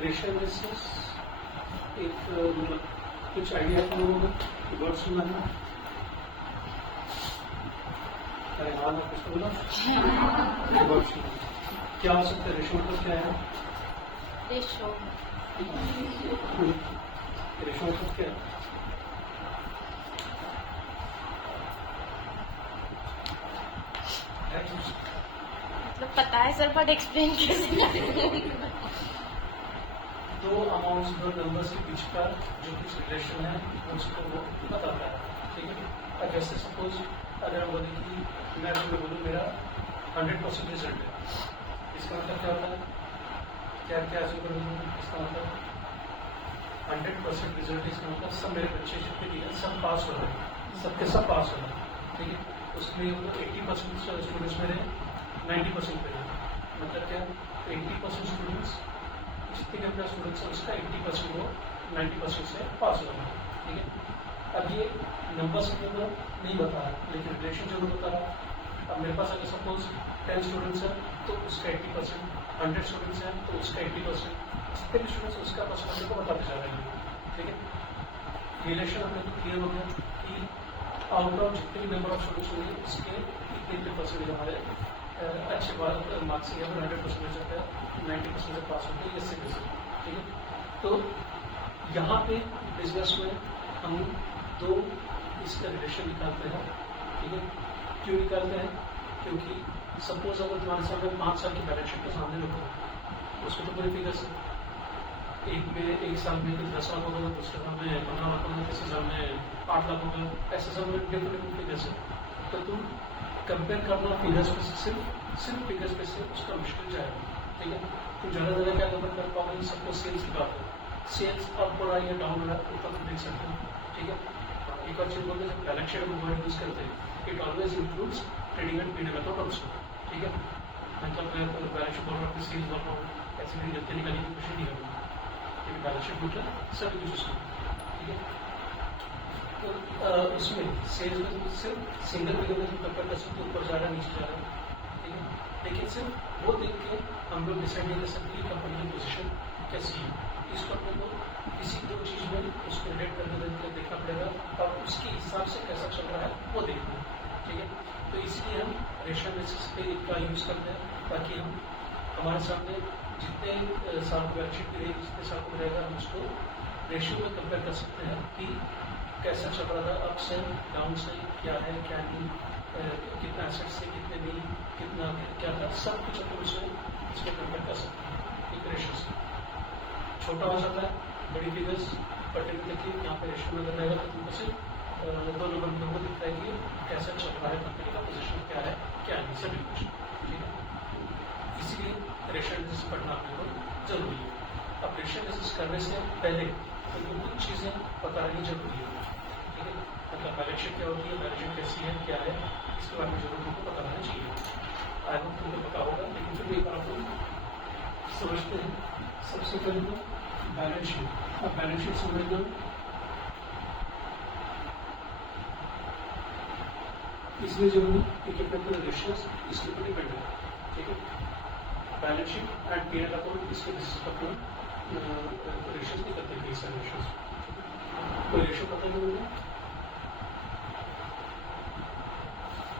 Ratio analysis एक मतलब कुछ आइडिया आप लोगों को वर्ड सुना है? अरे हाँ ना कुछ बोला वर्ड सुना क्या हो सकता है? रेशियो मतलब क्या है? रेशो रेशियो मतलब क्या है? मतलब पता है सर, बट एक्सप्लेन कैसे करें? दो अमाउंट्स दो नंबर्स के बीच का जो कुछ रिलेशन है उसको वो बताता है, ठीक है। अब जैसे सपोज अगर हम बोले कि मैं तुम्हें बोलूँ मेरा 100% रिजल्ट है, इसका मतलब क्या होता है? क्या क्या ऐसे करूँ? इसका मतलब 100% रिजल्ट, इसका मतलब सब मेरे बच्चे जितने भी हैं सब पास हो रहे हैं, सबके सब पास हो रहे हैं, ठीक है। उसमें 80% स्टूडेंट्स मेरे 90% पे हैं, मतलब क्या 80% स्टूडेंट्स जितने भी अपना स्टूडेंट्स है उसका 80% वो 90% से पास हो रहा है, ठीक है। अब ये नंबर्स में तो नहीं बता रहा लेकिन रिलेशन जरूर बता रहा। अब मेरे पास अगर सपोज 10 स्टूडेंट्स हैं तो उसका 80%, 100 स्टूडेंट्स हैं तो उसका 80%, जितने भी स्टूडेंट्स उसका परसेंटेज को बताते जा रहे हैं, ठीक है। रिलेशन अपने को क्लियर हो गया कि आउट ऑफ जितने भी नंबर ऑफ स्टूडेंट्स होंगे उसके इतने परसेंटेज हमारे अच्छे मार्क्स या 100% से 90% से पास होते हैं, इससे बेसिक, ठीक है। तो यहाँ पे बिजनेस में हम दो इसका रिलेशन निकालते हैं, ठीक है। क्यों निकालते हैं? क्योंकि सपोज अगर तुम्हारे सामने 5 साल की बैलेंस शीट के सामने रखो उसको तो पूरी फिगर से एक साल में 10 लाख होगा, दूसरे साल में 15 लाख होगा, तीसरे साल में 8 लाख होगा, ऐसे सब डिफरेंट फिगर्स है। तो तुम कंपेयर करना फिगर्स पे सिर्फ फिगर्स पे से उसका मुश्किल जाएगा, ठीक है। तुम ज़्यादा क्या कंपेयर कर पाओगे? सबको सेल्स की बात है, सेल्स अप हो रहा है या डाउन हो रहा है ऊपर तो देख सकते हो, ठीक है। एक और चीज़ बोलते हैं बैलेंस शीट हम वर्ड यूज करते हैं, it always includes trading and period account also, ठीक है। मतलब मैं बैलेंस शीट बोल रहा हूँ, सेल्स बोल रहा हूँ, ऐसे मेरी गलती निकालने की कोशिश नहीं कर रहा हूँ, बैलेंस शीट मतलब सभी कुछ उसमें, ठीक है। तो इसमें सेल्स में सिर्फ सिंगल फिगर में कंपेयर कर सकते ऊपर जा रहा है नीचे जा रहा है, ठीक है। लेकिन सिर्फ वो देख के हम लोग डिसाइड नहीं कर सकते कि कंपनी की पोजीशन कैसी है। इसको अपने को किसी दो चीज़ में उसको रिलेट करके देखना पड़ेगा और उसके हिसाब से कैसा चल रहा है वो देखना है, ठीक है। तो इसलिए हम रेशियो बेसिस पे इसका यूज़ करते हैं ताकि हम हमारे सामने जितने साल को बैलेंस शीट रहेगी जितने साल को रहेगा हम उसको रेशियो में कंपेयर कर सकते हैं कि कैसा चल रहा था, अप से डाउन से क्या है क्या नहीं, कितना एसेट से कितने नहीं, कितना क्या था, सब कुछ अपन उसमें कंपेयर कर सकते हैं एक रेशियो से। छोटा हो जाता है बड़ी फिगर्स पर्टिकुलरली यहाँ पे रेशियो में अगर रहेगा तो तुमको सिर्फ 2 नंबर तुमको दिख रहा है कि कैसा चल रहा है, कंपनी का पोजिशन क्या है क्या नहीं, सभी कुछ, ठीक है। इसीलिए रेशियो एनालिसिस पढ़ना आपके को जरूरी है। अब रेशियो एनालिसिस करने से पहले तुमको कुछ चीज़ें पता रहनी जरूरी है, ठीक है। मतलब बैलेंस शीट क्या होती है, बैलेंस शीट कैसी है क्या है, इसके बारे में जरूर तुमको पता रहना चाहिए। आई होप तुमको पता होगा, लेकिन फिर भी एक बार आप समझते हैं। सबसे पहले तो बैलेंस शीट। अब बैलेंस शीट समझना इसलिए जरूरी कि कितने पूरे रेशियोज इसके ऊपर डिपेंड है, ठीक है। Balance sheet and P and account इसके बेसिस पर अपना रेशियोज निकलते हैं, कई सारे रेशियोज। कोई रेशियो पता नहीं होगा,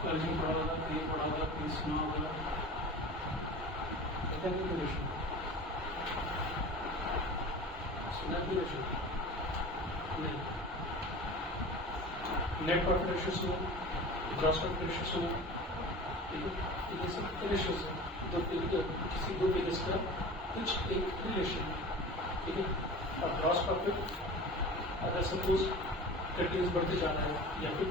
कॉलेजिंग पढ़ा होगा, ये पढ़ा होगा, कोई सुना होगा, पता नहीं कोई रेशियो सुना भी रेशियो नहीं। नेट प्रॉफिट रेशियो सुनो, ग्रॉस प्रॉफिट रेशियो सुनो, ठीक है। ये सब रेशियोज है, किसी दो फिगर्स का कुछ एक रिलेशन, ठीक है। अब ग्रॉस प्रॉफिट अगर सपोज कंटिन्यूस बढ़ते जा रहा है या फिर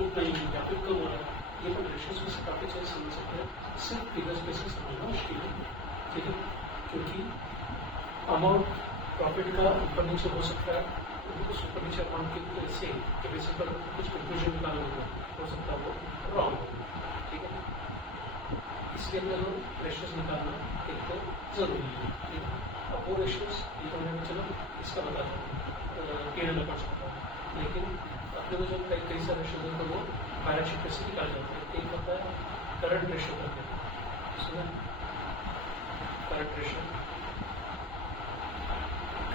उतना ही या फिर कम हो रहा है, ये तो रेशियोज में से काफ़ी चीज़ समझ सकते हैं। सिर्फ फिगर्स पे से समझना मुश्किल है, ठीक है। क्योंकि अमाउंट प्रॉफिट का ऊपर नीचे हो सकता है, उस ऊपर नीचे अमाउंट से के बेसिस पर कुछ कंक्लूजन निकालना हो सकता है वो रॉन्ग हो, ठीक है। इसलिए अपने को रेशियोज निकालना एक तो जरूरी है, ठीक है। अब वो रेशियोज ये तो मैंने चलो इसका बता दूँ केरल में पढ़ सकता है, लेकिन अपने को जो कई सारे रेशियोज हैं तो वो बैलेंस शीट से निकाल जाते हैं। एक होता है करंट रेशियो करके, सुना current ratio,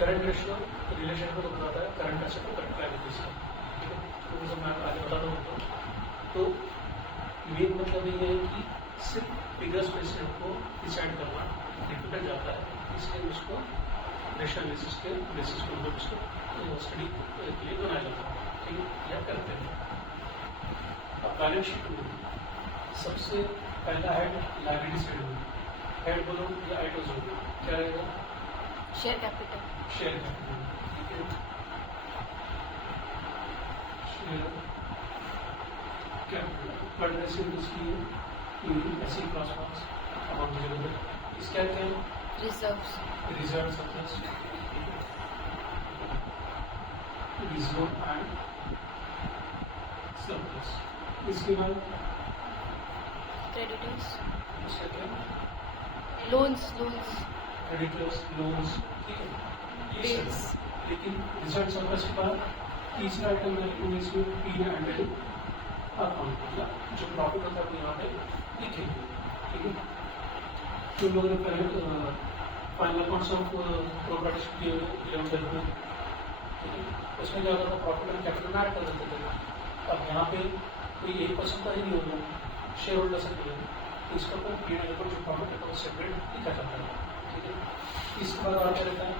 current ratio relation को तो बताता है करंट एसेट और करंट लायबिलिटीज का, ठीक है। तो वो सब मैं आगे बताता हूँ। तो मेन मतलब ये है कि सिर्फ फिगर्स पे से को डिसाइड करना डिफिकल्ट जाता है, इसलिए उसको रेशियो बेसिस के बेसिस पे मतलब उसको स्टडी के लिए बनाया जाता है, ठीक है, या करते हैं। अब बैलेंस शीट में सबसे पहला हेड लायबिलिटी साइड में, हेड बोलो या आइटम्स बोलो, क्या रहेगा? Share capital. शेयर कैपिटल, ठीक है। शेयर कैपिटल पर ऐसे उसकी ऐसी क्रॉस मार्क्स अमाउंट की जरूरत है। इसका क्या है? Reserves. Reserve surplus, reserve and surplus. इसके बाद क्रेडिटर्स। इसका क्या है? लोन्स। लोन्स। क्रेडिटर्स, लोन्स, ठीक है, ये बिल्स। सब। लेकिन रिजर्व सरप्लस के बाद तीसरा आइटम मैं लिखूंगा इसमें पी एंड एल अकाउंट, मतलब जो प्रॉफिट होता है वो यहाँ पे लिखेंगे, ठीक है। तो लोगों ने पहले फाइनल अकाउंट्स ऑफ प्रॉपर्टीज किए हुए 11 में, ठीक है। उसमें क्या होता था, प्रॉफिट एंड कैपिटल में ऐड कर देते थे। अब यहाँ पे कोई 1% का ही नहीं होगा शेयर होल्डर से मिलेगा, तो इसका कोई पी एंड एल पर जो प्रॉफिट है वो सेपरेट लिखा जाता है, ठीक है। इसके बाद और क्या रहता है?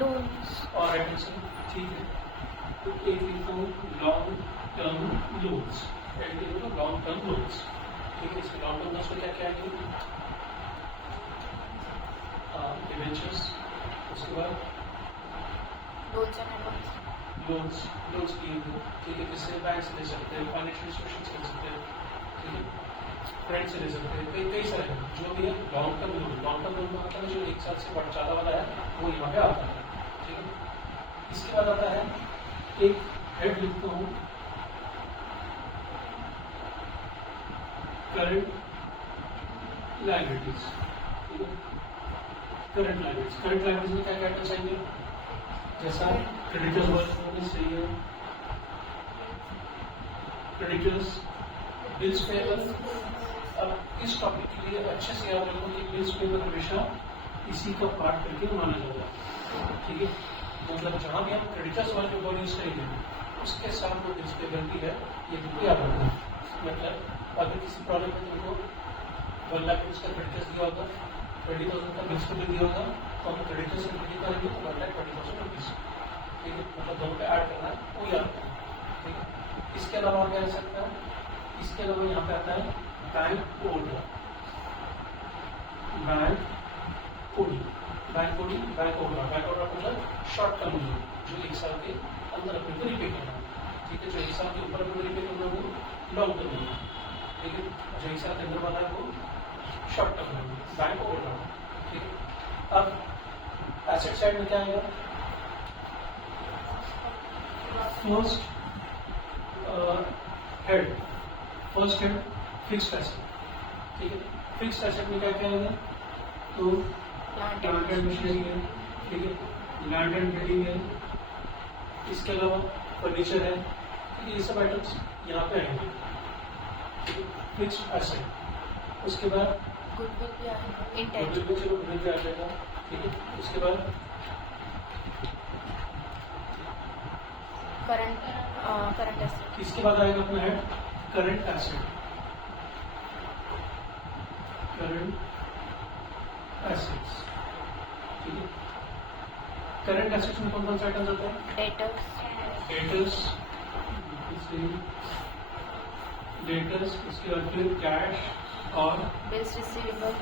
लोन्स। और आइटम्स, ठीक है। तो एक लिखता हूँ long term loans, long term loans, ठीक है। इसमें लॉन्ग टर्म लोन्स में क्या क्या है? डिवेंचर्स, उसके बाद loans and advance. Loans, loans किए हुए, ठीक है। किससे? बैंक से ले सकते हैं, फाइनेंशियल इंस्टीट्यूशन से ले सकते हैं, ठीक है, फ्रेंड से ले सकते हैं, कई सारे हैं। जो भी है long term loan, long term loan में आता है जो 1 साल से बढ़ ज़्यादा वाला है वो यहाँ पे आता है, ठीक है। इसके बाद आता है एक हेड लिखता हूँ करंट लायबिलिटीज, ठीक है। करंट लायबिलिटीज, करंट लायबिलिटीज में क्या क्या आइटम्स आएंगे? जैसा क्रेडिटर्स वाले सही है, क्रेडिटर्स, बिल्स पेबल। अब इस टॉपिक के लिए अच्छे से याद रखो कि बिल्स पेबल हमेशा इसी का पार्ट करके माना जाएगा, ठीक है। मतलब जहाँ भी हम क्रेडिटर्स वाले वर्ड यूज करेंगे उसके साथ जो बिल्स पेबल भी है ये तुमको याद रखना। मतलब अगर किसी प्रॉब्लम में तुमको 1 लाख रुपीज का क्रेडिटर्स दिया होगा, 20,000 का बिल्स पेबल दिया होगा, तो हम क्रेडिटर्स से क्रेडिट करेंगे तो 1,20,000 रुपीज, ठीक है। मतलब दोनों पे ऐड करना है वो याद रखना, ठीक है। इसके अलावा क्या हो सकता है? इसके अलावा यहाँ पे आता है bank old, bank OD, bank OD, bank overdraft. Bank overdraft मतलब शॉर्ट टर्म लोन जो 1 साल के अंदर अपने को रिपे करना है, ठीक है। जो 1 साल के ऊपर अपने को रिपे करना है वो लॉन्ग टर्म लोन, ठीक है। जो 1 साल के अंदर वाला है वो short term loan, bank overdraft, ठीक है। अब एसेट साइड में क्या आएगा? First head, first head fixed asset, ठीक है। फिक्स्ड एसेट में क्या क्या आएगा? तो प्लांट प्लांट एंड मशीनरी है, ठीक है, लैंड एंड बिल्डिंग है, इसके अलावा फर्नीचर है, ठीक है। ये सब आइटम्स यहाँ पे आएंगे, ठीक है, फिक्स्ड एसेट। उसके बाद गुडविल भी आएगा, गुडविल इंटेंजिबल। में चलो गुडविल भी आ जाएगा, ठीक है। उसके बाद करंट एसेट। इसके बाद आएगा अपना head current asset, current assets, ठीक है। करंट एसेट्स में कौन कौन सा आइटम आता है? डेटर्स। डेटर्स, उसके बाद फिर कैश और bills receivable.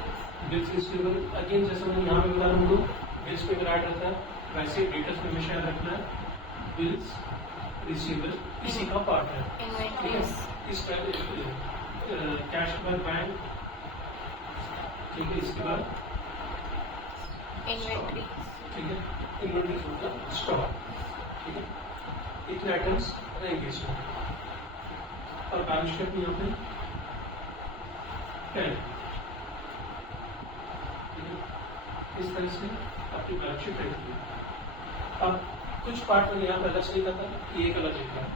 Bills receivable. Again जैसे मैंने यहाँ पे बता रहा हूँ बिल्स पे ऐड रहता है, वैसे डेटर्स में हमेशा याद रखना है बिल्स रिसीवेबल इसी का पार्ट है, ठीक है। इन्वेंटरीज। इस कैश के बाद बैंक, ठीक है। इसके बाद इन्वेंटरी। ठीक है, इन्वेंटरी मतलब स्टॉक, ठीक है। इतने आइटम्स रहेंगे इसमें और बैलेंस शीट में यहाँ पे 10, ठीक है। इस तरह से आपकी बैलेंस शीट रहेगी। अब कुछ पार्ट में यहाँ पे अलग से लिखा था, ये एक अलग लिखा है।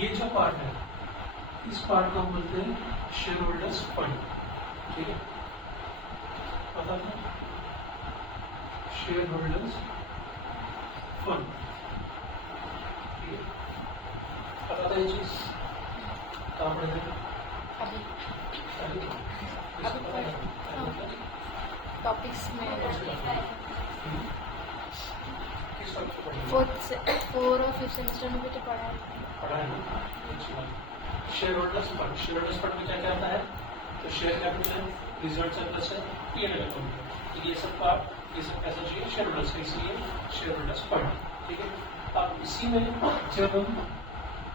ये जो पार्ट है इस पार्ट को हम बोलते हैं शेयर होल्डर्स फंड, ठीक है। पता था शेयर होल्डर्स फंड। ठीक है, पता था ये चीज कहाँ पढ़े थे? अभी अभी अभी टॉपिक्स में किस टॉपिक पे पढ़े? 4 और 5 सेमेस्टर में भी तो पढ़ा है। पढ़ा है ना, अच्छी बात। Share holders fund, share holders fund में क्या क्या आता है? तो शेयर कैपिटल है, रिजर्व सरप्लस है, P&L अकाउंट है, तो ये सब पार्ट, ये सब पैसा चाहिए शेयर होल्डर्स का, इसलिए शेयर होल्डर्स फंड। ठीक है, अब इसी में जब हम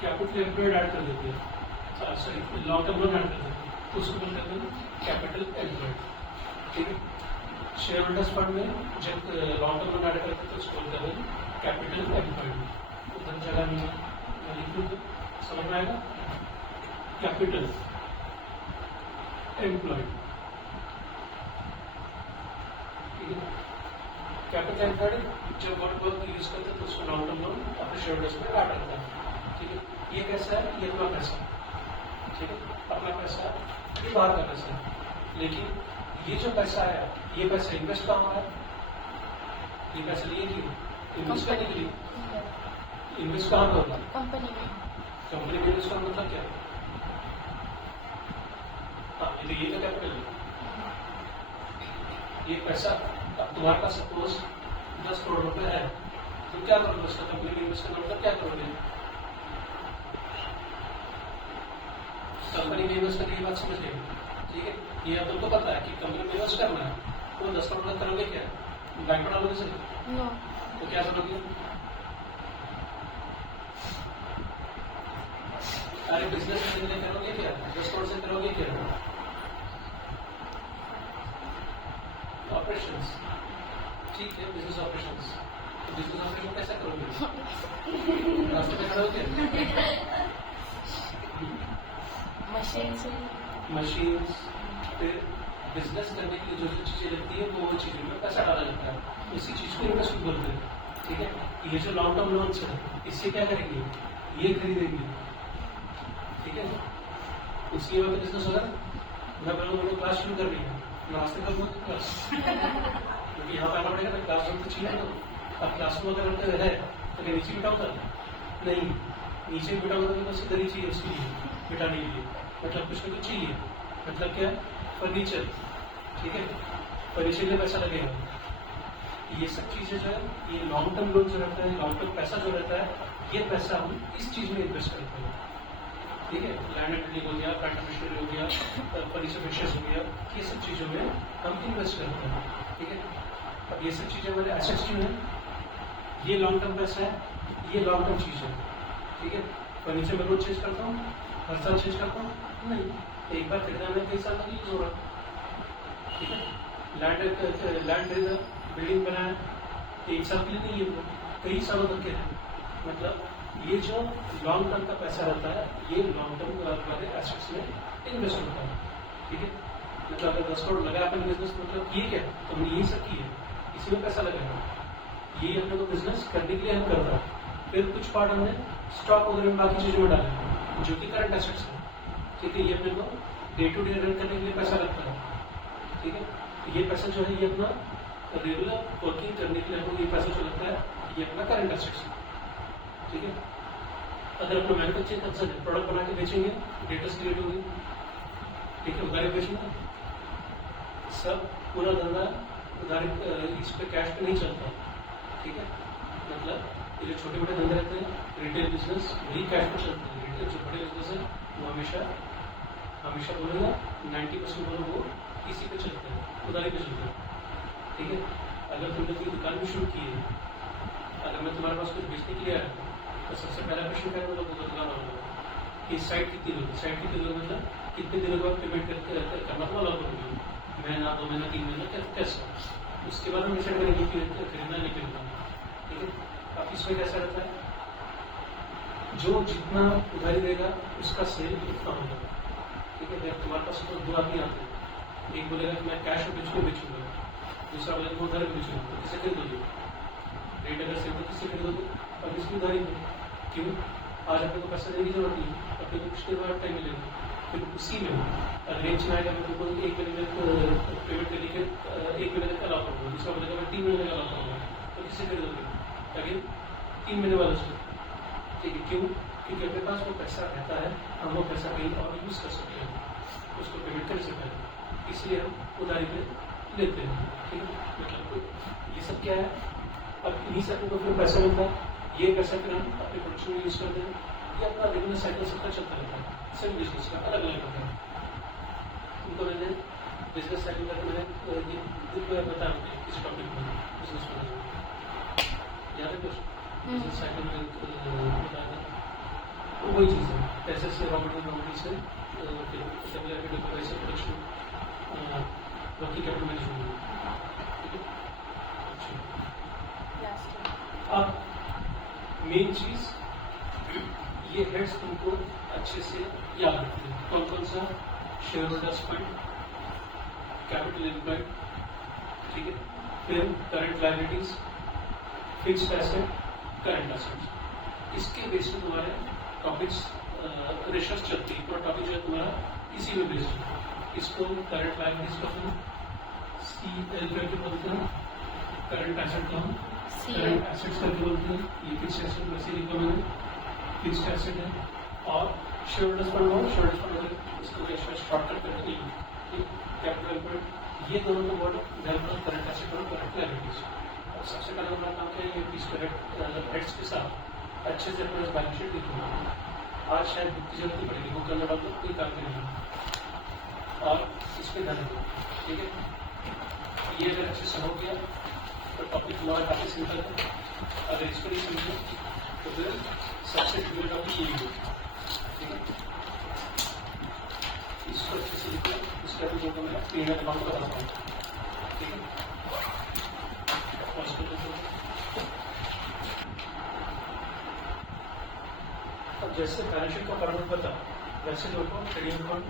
कैपिटल एम्प्लॉयड ऐड कर देते हैं, sorry long term loan add कर देते हैं, तो उसको बोलते हैं कैपिटल एम्प्लॉयड। ठीक है, शेयर होल्डर्स फंड में जब लॉन्ग टर्म लोन ऐड करते हैं तो उसको बोलते हैं कैपिटल एम्प्लॉयड। उधर जगह नहीं है, मैं लिख दूँ तो समझ में आएगा। कैपिटल एम्प्लॉयड, कैपिटल एम्प्लॉयड जब वर्ड यूज करते हैं तो उसको लॉन्ग टर्म लोन अपने शेयर होल्डर्स में ऐड करता है। ठीक है, ये कैसा है? ये अपना पैसा, ठीक है, अपना पैसा, ये बाहर का पैसा है, लेकिन ये जो पैसा है ये पैसा इन्वेस्ट कहाँ हो रहा है? ये पैसा लिए क्यों? इन्वेस्ट करने के लिए। इन्वेस्ट कहाँ होगा? कंपनी में। कंपनी में इन्वेस्ट करना मतलब क्या? हाँ, ये तो कैपिटल है। ये पैसा अब तुम्हारे पास सपोज 10 करोड़ रुपए है, तो क्या करोगे उसका? कंपनी में इन्वेस्ट करना मतलब क्या करोगे? कंपनी में इन्वेस्ट करने की बात समझ गए? ठीक है, ये अब तुमको पता है कि कंपनी में इन्वेस्ट करना है, तो 10 करोड़ का करोगे क्या? बैंक में डालोगे से? नो। तो क्या करोगे? अरे बिजनेस करने के लिए करोगे क्या? 10 करोड़ से करोगे क्या? ऑपरेशंस, ठीक है, बिजनेस ऑपरेशंस। तो बिजनेस ऑपरेशन कैसे करोगे? रास्ते में खड़े होके मशीन से। मशीन्स, फिर बिजनेस करने के लिए जो जो चीजें लगती है वो चीजों में पैसा डाला जाता है, इसी चीज को इन्वेस्टमेंट बोलते हैं। ठीक है, ये जो लॉन्ग टर्म लोन्स है इससे क्या करेंगे? ये खरीदेंगे। ठीक है, उसके बाद बिजनेस होगा। मैं बोलूँगा क्लास शुरू कर रही है, रास्ते का बहुत क्लास, क्योंकि यहाँ पे आना पड़ेगा ना, क्लास रूम तो चाहिए ना। अब क्लास रूम अगर है तो मैं नीचे बिठाऊंगा? नहीं, नीचे बिठाऊंगा तो बस इधर ही चाहिए उसके लिए बिठाने के लिए, मतलब कुछ ना कुछ चाहिए। मतलब क्या? फर्नीचर। ठीक है, फर्नीचर के लिए पैसा लगेगा। ये सब चीजें जो है, ये लॉन्ग टर्म लोन जो रहता है, लॉन्ग टर्म पैसा जो रहता है, ये पैसा हम इस चीज में इन्वेस्ट करते हैं। ठीक है, लैंड एंड बिल्डिंग हो गया, प्लांट एंड मशीनरी हो गया, फर्नीचर फिक्चर्स हो गया, ये सब चीजों में हम इन्वेस्ट करते हैं। ठीक है, अब ये सब चीजें हमारे एसेट्स क्यों है? ये लॉन्ग टर्म पैसा है, ये लॉन्ग टर्म चीज है। ठीक है, फर्नीचर में रोज चेंज करता हूँ, हर साल चेंज करता हूँ? नहीं, एक बार खरीदा में कई साल तक यूज हो रहा। ठीक है, लैंड खरीदा, बिल्डिंग बनाया, एक साल के लिए नहीं है, कई सालों तक के है। मतलब ये जो लॉन्ग टर्म का पैसा रहता है, ये लॉन्ग टर्म वाले एसेट्स में इन्वेस्ट होता है। ठीक है, मतलब अगर 10 करोड़ लगा अपने बिजनेस, मतलब ये क्या? तो हमने यही सब किया, इसी में पैसा लगाएगा, ये अपने को बिजनेस करने के लिए हम कर रहा है। फिर कुछ पार्ट हमने स्टॉक वगैरह में बाकी चीजों में डाले जो कि करंट एसेट्स है। ठीक है, ये अपने को डे टू डे रन करने के लिए पैसा लगता है। ठीक है, ये पैसा जो है ये अपना रेगुलर वर्किंग करने के लिए हमको ये पैसा जो लगता है, ये अपना करंट एसेट्स है। ठीक है, अगर अपना मैन्युफैक्चरिंग कंसर्न है, प्रोडक्ट बना के बेचेंगे, डेटर्स क्रिएट होगी। ठीक है, उधारी बेचना, सब पूरा धंधा उधारी, इस पे कैश पे नहीं चलता। ठीक है, मतलब ये जो छोटे मोटे धंधे रहते हैं, रिटेल बिजनेस, वही कैश पे चलते हैं। रिटेल जो बड़े बिजनेस है वो हमेशा बोलेगा 90% बोलो वो इसी पे चलते हैं, उधारी पे चलते हैं। ठीक है, अगर तुमने कोई दुकान भी शुरू की है, अगर मैं तुम्हारे पास कुछ बेचने के लिए आया तो सबसे पहला क्वेश्चन क्या होगा? दुकान वाला कि साइट कितनी होगी, साइट कितनी होगी, मतलब कितने दिनों के बाद पेमेंट करना वाला होगी, महीना 2 महीना 3 महीना कैसे, उसके बाद हम डिसाइड करेंगे कि खरीदना नहीं खरीदना। ठीक है, अब इसमें कैसा रहता है, जो जितना उधारी देगा उसका सेल उतना होगा। ठीक है, जब तुम्हारे पास तो 2 आदमी आते हैं, एक बोलेगा कि मैं कैश बेचूंगा, दूसरा बोलेगा मैं उधारी बेचूंगा, किसे खरीदोगे? रेट अगर सेम तो किससे खरीदोगे? अब इसकी उधारी है, क्यों? आज अपने को पैसा देने की जरूरत नहीं, अपने को कुछ देर बाद टाइम मिलेगा। फिर उसी में अगर एक चीज आएगा, मैं तुमको 1 महीने में पेमेंट करने के 1 महीने तक अलाउ करूँगा, हूँ, दूसरा बोलेगा मैं 3 महीने का लाता हूँ, तो किससे खरीदोगे? अगेन 3 महीने वाला से, ठीक है। क्यों? क्योंकि अपने पास वो पैसा रहता है, हम वो पैसा कहीं और यूज कर सकते हैं, उसको पेमेंट कर सकते हैं, इसलिए हम उधारी पे लेते हैं, ठीक है। मतलब ये सब क्या है, अब इन्हीं से अपने को फिर पैसा मिलता है, ये पैसा फिर हम अपने प्रोडक्शन में यूज करते हैं, ये अपना रेगुलर साइकिल सबका चलता रहता है, सभी बिजनेस का अलग अलग होता है। उनको मैंने बिजनेस साइकिल का मैंने ये बताया किसी टॉपिक में, बिजनेस मैनेजमेंट याद है कुछ, बिजनेस साइकिल में बताया था, तो वही चीज़ है। पैसे से रॉ मटेरियल से प्रोडक्शन वर्किंग कैपिटल मैनेजमेंट, ठीक है। अच्छा, अब मेन चीज़ ये हेड्स तुमको अच्छे से याद रखते हैं, कौन कौन सा, share holders fund, capital employed, ठीक है, फिर current liabilities, fixed asset, current assets, इसके बेस पे तुम्हारे टॉपिक्स रिसर्च चलती है, पूरा टॉपिक जो है तुम्हारा इसी में बेस्ड है। इसको करंट लायबिलिटीज का हम CL करके बोलते हैं, करंट एसेट का हम करंट एसेट्स करके बोलते हैं, ये फिक्स्ड एसेट वैसे लिखा मैंने, फिक्स्ड एसेट है। और शेयर होल्डर्स फंड हो, शेयर होल्डर्स फंड इसको शॉर्टकट करके कैपिटल एम्प्लॉयड, ये दोनों को वर्ड डेवलप करंट एसेट और करंट लायबिलिटीज। और सबसे पहले हमारा काम क्या है, ये इसको हेड्स के साथ अच्छे से अपना बैलेंस शीट लिखूंगा। आज शायद बुक की जरूरत नहीं पड़ेगी, बुक करने वाला कोई काम करेंगे और इस पर ध्यान दो, ठीक है। ये अगर अच्छे से हो गया तो टॉपिक तुम्हारा काफी सिंपल है, अगर इसको नहीं समझो तो फिर सबसे क्लियर टॉपिक यही हो, ठीक है। इसको अच्छे से लिखो, इसका भी जो मैं P&L अकाउंट का बनाता हूँ, ठीक है। अब जैसे बैलेंस शीट का फॉर्मेट पता, वैसे लोगों को trading account,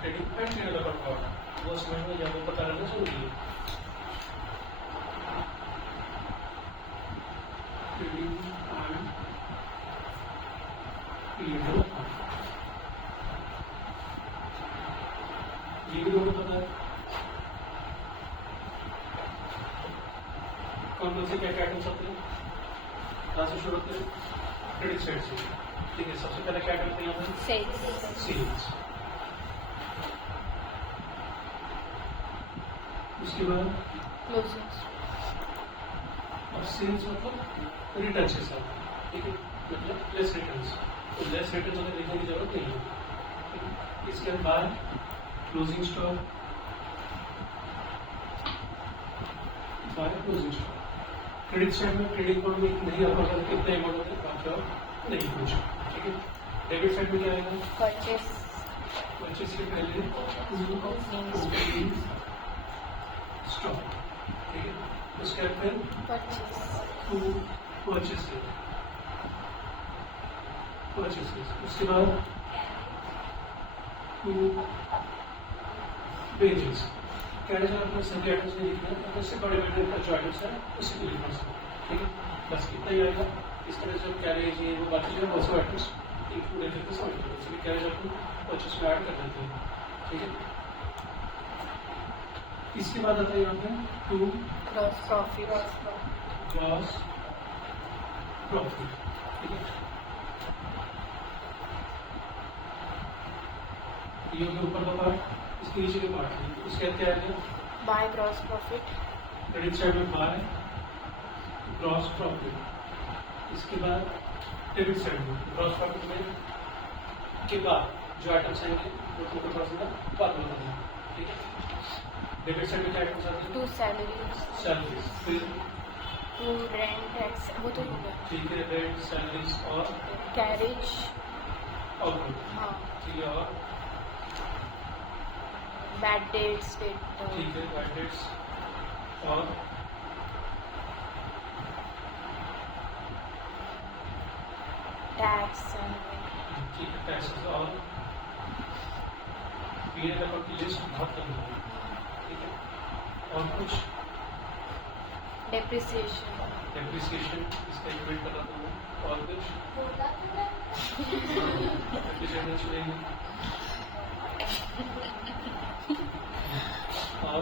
trading and P&L account का वो समझ में जाए, पता रहना जरूरी है। ट्रेडिंग एंड P&L अकाउंट, ये भी लोगों को पता है कौन कौन से क्या क्या आइटम्स होते हैं, कहाँ से शुरू होते हैं, क्रेडिट साइड से, ठीक है। सबसे पहले क्या करते हैं यहाँ पर, सेल्स, उसके बाद अब सेल्स मतलब रिटर्न के साथ, ठीक है, मतलब लेस रिटर्न्स, तो लेस रिटर्न अगर लिखने की जरूरत नहीं है। इसके बाद closing stock, by closing stock. Credit side में क्रेडिट अकाउंट में नहीं आता है, कितने अमाउंट होते हैं बाकी और नहीं कुछ, ठीक है। डेबिट साइड में क्या आएगा, परचेस के पहले स्टॉक, ठीक है। उसके बाद फिर परचेसेस, उसके बाद वेजेस, कैरेज आपने सभी आइटम्स में लिखना है, उससे बड़े बड़े जो आइटम्स है उसी को लिखना है, ठीक है। बस इतना ही आएगा। इस तरह से कैरेज ये वो बाकी जो बहुत से आइटम्स इंक्लूड करके समझ लो, इसलिए कैरेज आपको परचेस में ऐड कर देते हैं, ठीक है। इसके बाद आता है यहाँ पे to gross profit, gross profit, ठीक है। ये हो गया ऊपर का पार्ट, इसके नीचे के पार्ट है, उसके बाद क्या है, by gross profit, credit side में बाय ग्रॉस प्रॉफिट, इसके बाद डेबिट साइड में ग्रॉस प्रॉफिट में के बाद जो आइटम्स आएंगे वो तुमको थोड़ा सा बात बता दें, ठीक है। डेबिट साइड में क्या आइटम्स आते हैं, टू सैलरीज, फिर टू रेंट टैक्स, वो तो हो गया, ठीक है, रेंट, सैलरीज और कैरेज, आउटपुट, हाँ, ठीक है, और बैड डेट्स, ठीक है, बैड डेट्स और टैक्स, ठीक है, टैक्सेस और P&L अकाउंट की लिस्ट बहुत कम है, ठीक है। और कुछ डेप्रिसिएशन, इसका इक्वेट कर रहा हूँ, और कुछ चलेंगे और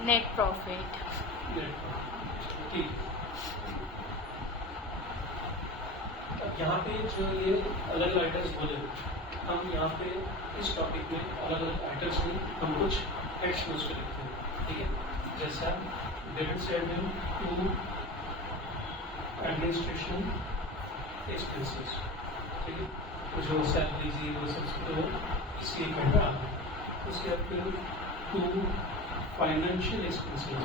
नेट प्रॉफिट। ठीक। अब यहाँ पे जो ये अलग अलग आइटम्स बोले, हम यहाँ पे इस टॉपिक में अलग अलग आइटम्स में हम कुछ हेड्स यूज कर लेते हैं, ठीक है। जैसा डेबिट साइड में टू एडमिनिस्ट्रेशन एक्सपेंसेस, ठीक है, तो जो सैलरीज ये वो सब तो इसी एक हेड में आते हैं। उसके बाद फिर to financial expenses,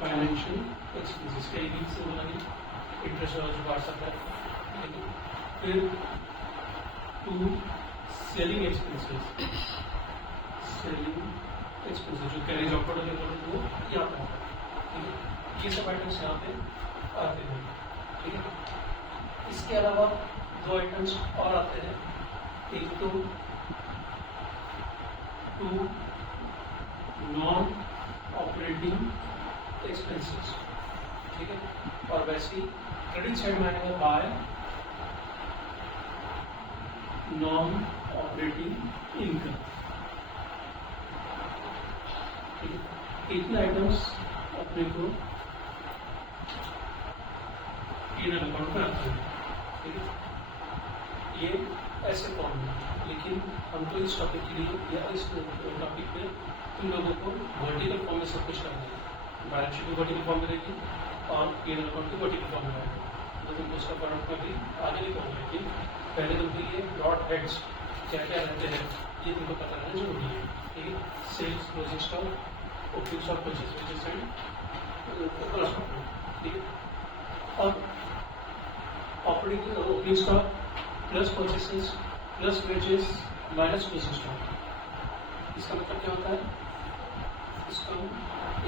financial expenses कई भी से बोला कि इंटरेस्ट और जो बढ़ सकता है, ठीक है। फिर to selling expenses, selling expenses जो कैरेज ऑफ प्रोडक्ट वो यहाँ पर आता है, ठीक है। ये सब आइटम्स यहाँ पे आते हैं, ठीक है। इसके अलावा दो आइटम्स और आते हैं, एक तो टू नॉन ऑपरेटिंग एक्सपेंसेस, ठीक है। और वैसे ही क्रेडिट साइड में आएगा बाय नॉन ऑपरेटिंग इनकम, ठीक है। इतने आइटम्स अपने को P&L अकाउंट में आते हैं, ठीक है। ये ऐसे फॉर्म में, लेकिन हमको इस टॉपिक के लिए या इस टॉपिक में तुम लोगों को वर्टिकल फॉर्म में सब कुछ करना है। बैलेंस शीट भी वर्टिकल फॉर्म में रहेगी और P&L अकाउंट भी वर्टिकल फॉर्म में रहेगा, तो तुमको उसका फॉर्मेट में भी आगे नहीं कहूँगा, लेकिन पहले तुमको ये ब्रॉड हेड्स क्या क्या रहते हैं ये तुमको पता रहना जरूरी है, ठीक है। Sales, closing stock, opening stock, purchase and gross profit, ठीक है। और operating opening stock plus purchases plus wages minus closing stock, इसका मतलब क्या होता है? इसका हम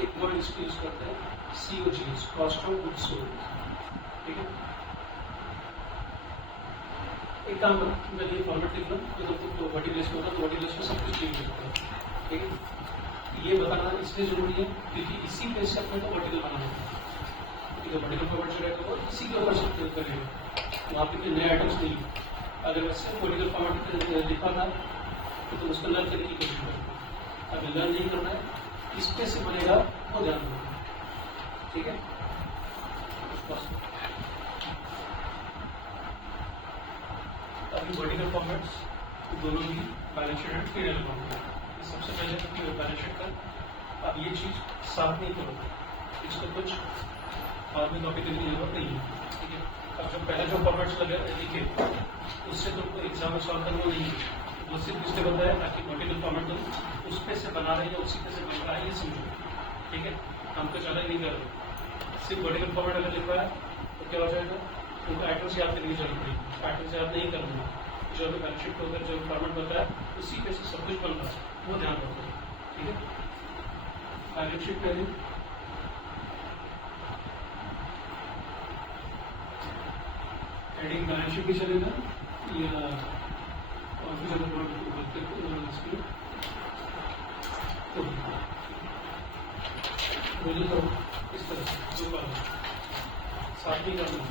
एक वर्ड इसको यूज करते हैं COGS, cost of goods sold, ठीक है। एक काम करो, मैं ये फॉर्मेट लिख लो, तो तुमको वर्टिकल लिस्ट में होगा, तो वर्टिकल लिस्ट में सब कुछ लिख सकते हो, ठीक है। ये बताना इसलिए जरूरी है क्योंकि इसी पे से अपने को वर्टिकल बनाना है, ठीक है। वर्टिकल फॉर्मेट जो रहेगा वो इसी के ऊपर सब करेगा, वहाँ पे कोई नए आइटम्स नहीं। अगर वैसे वर्टिकल फॉर्मेट लिखा था तो तुम उसको लर्न करने की कोशिश करो, अगर लर्न नहीं करना है इस पे से बनेगा वो ध्यान दो, ठीक है। अभी वर्टिकल फॉर्मेट्स दोनों ही balance sheet and P&L account, सबसे पहले तो बैलेंस शीट का अब ये चीज साफ नहीं करो, इसको कुछ बाद में कॉपी करने की जरूरत नहीं है, ठीक है। अब जो पहले जो फॉर्मेट्स लगे लिखे उससे तुमको एग्जाम में सॉल्व करना नहीं है, वो सिर्फ इसलिए बताया ताकि वर्टिकल फॉर्मेट तुम उस पे से बना रहे हो उसी पे से बन रहा है ये समझो, ठीक है। हम कुछ अलग नहीं कर रहे, सिर्फ वर्टिकल फॉर्मेट अगर लिखा है तो क्या हो जाएगा, तुमको आइटम्स याद करने की जरूरत पड़ेगी, आइटम्स याद नहीं करना, जो भी बैलेंस शीट को अगर जो फॉर्मेट बताया उसी पे से सब कुछ बन रहा है वो ध्यान रखो, ठीक है। बैलेंस शीट पहले हेडिंग बैलेंस शीट भी चलेगा या और भी जगह मुझे तो इस तरह से जो साथ ही करना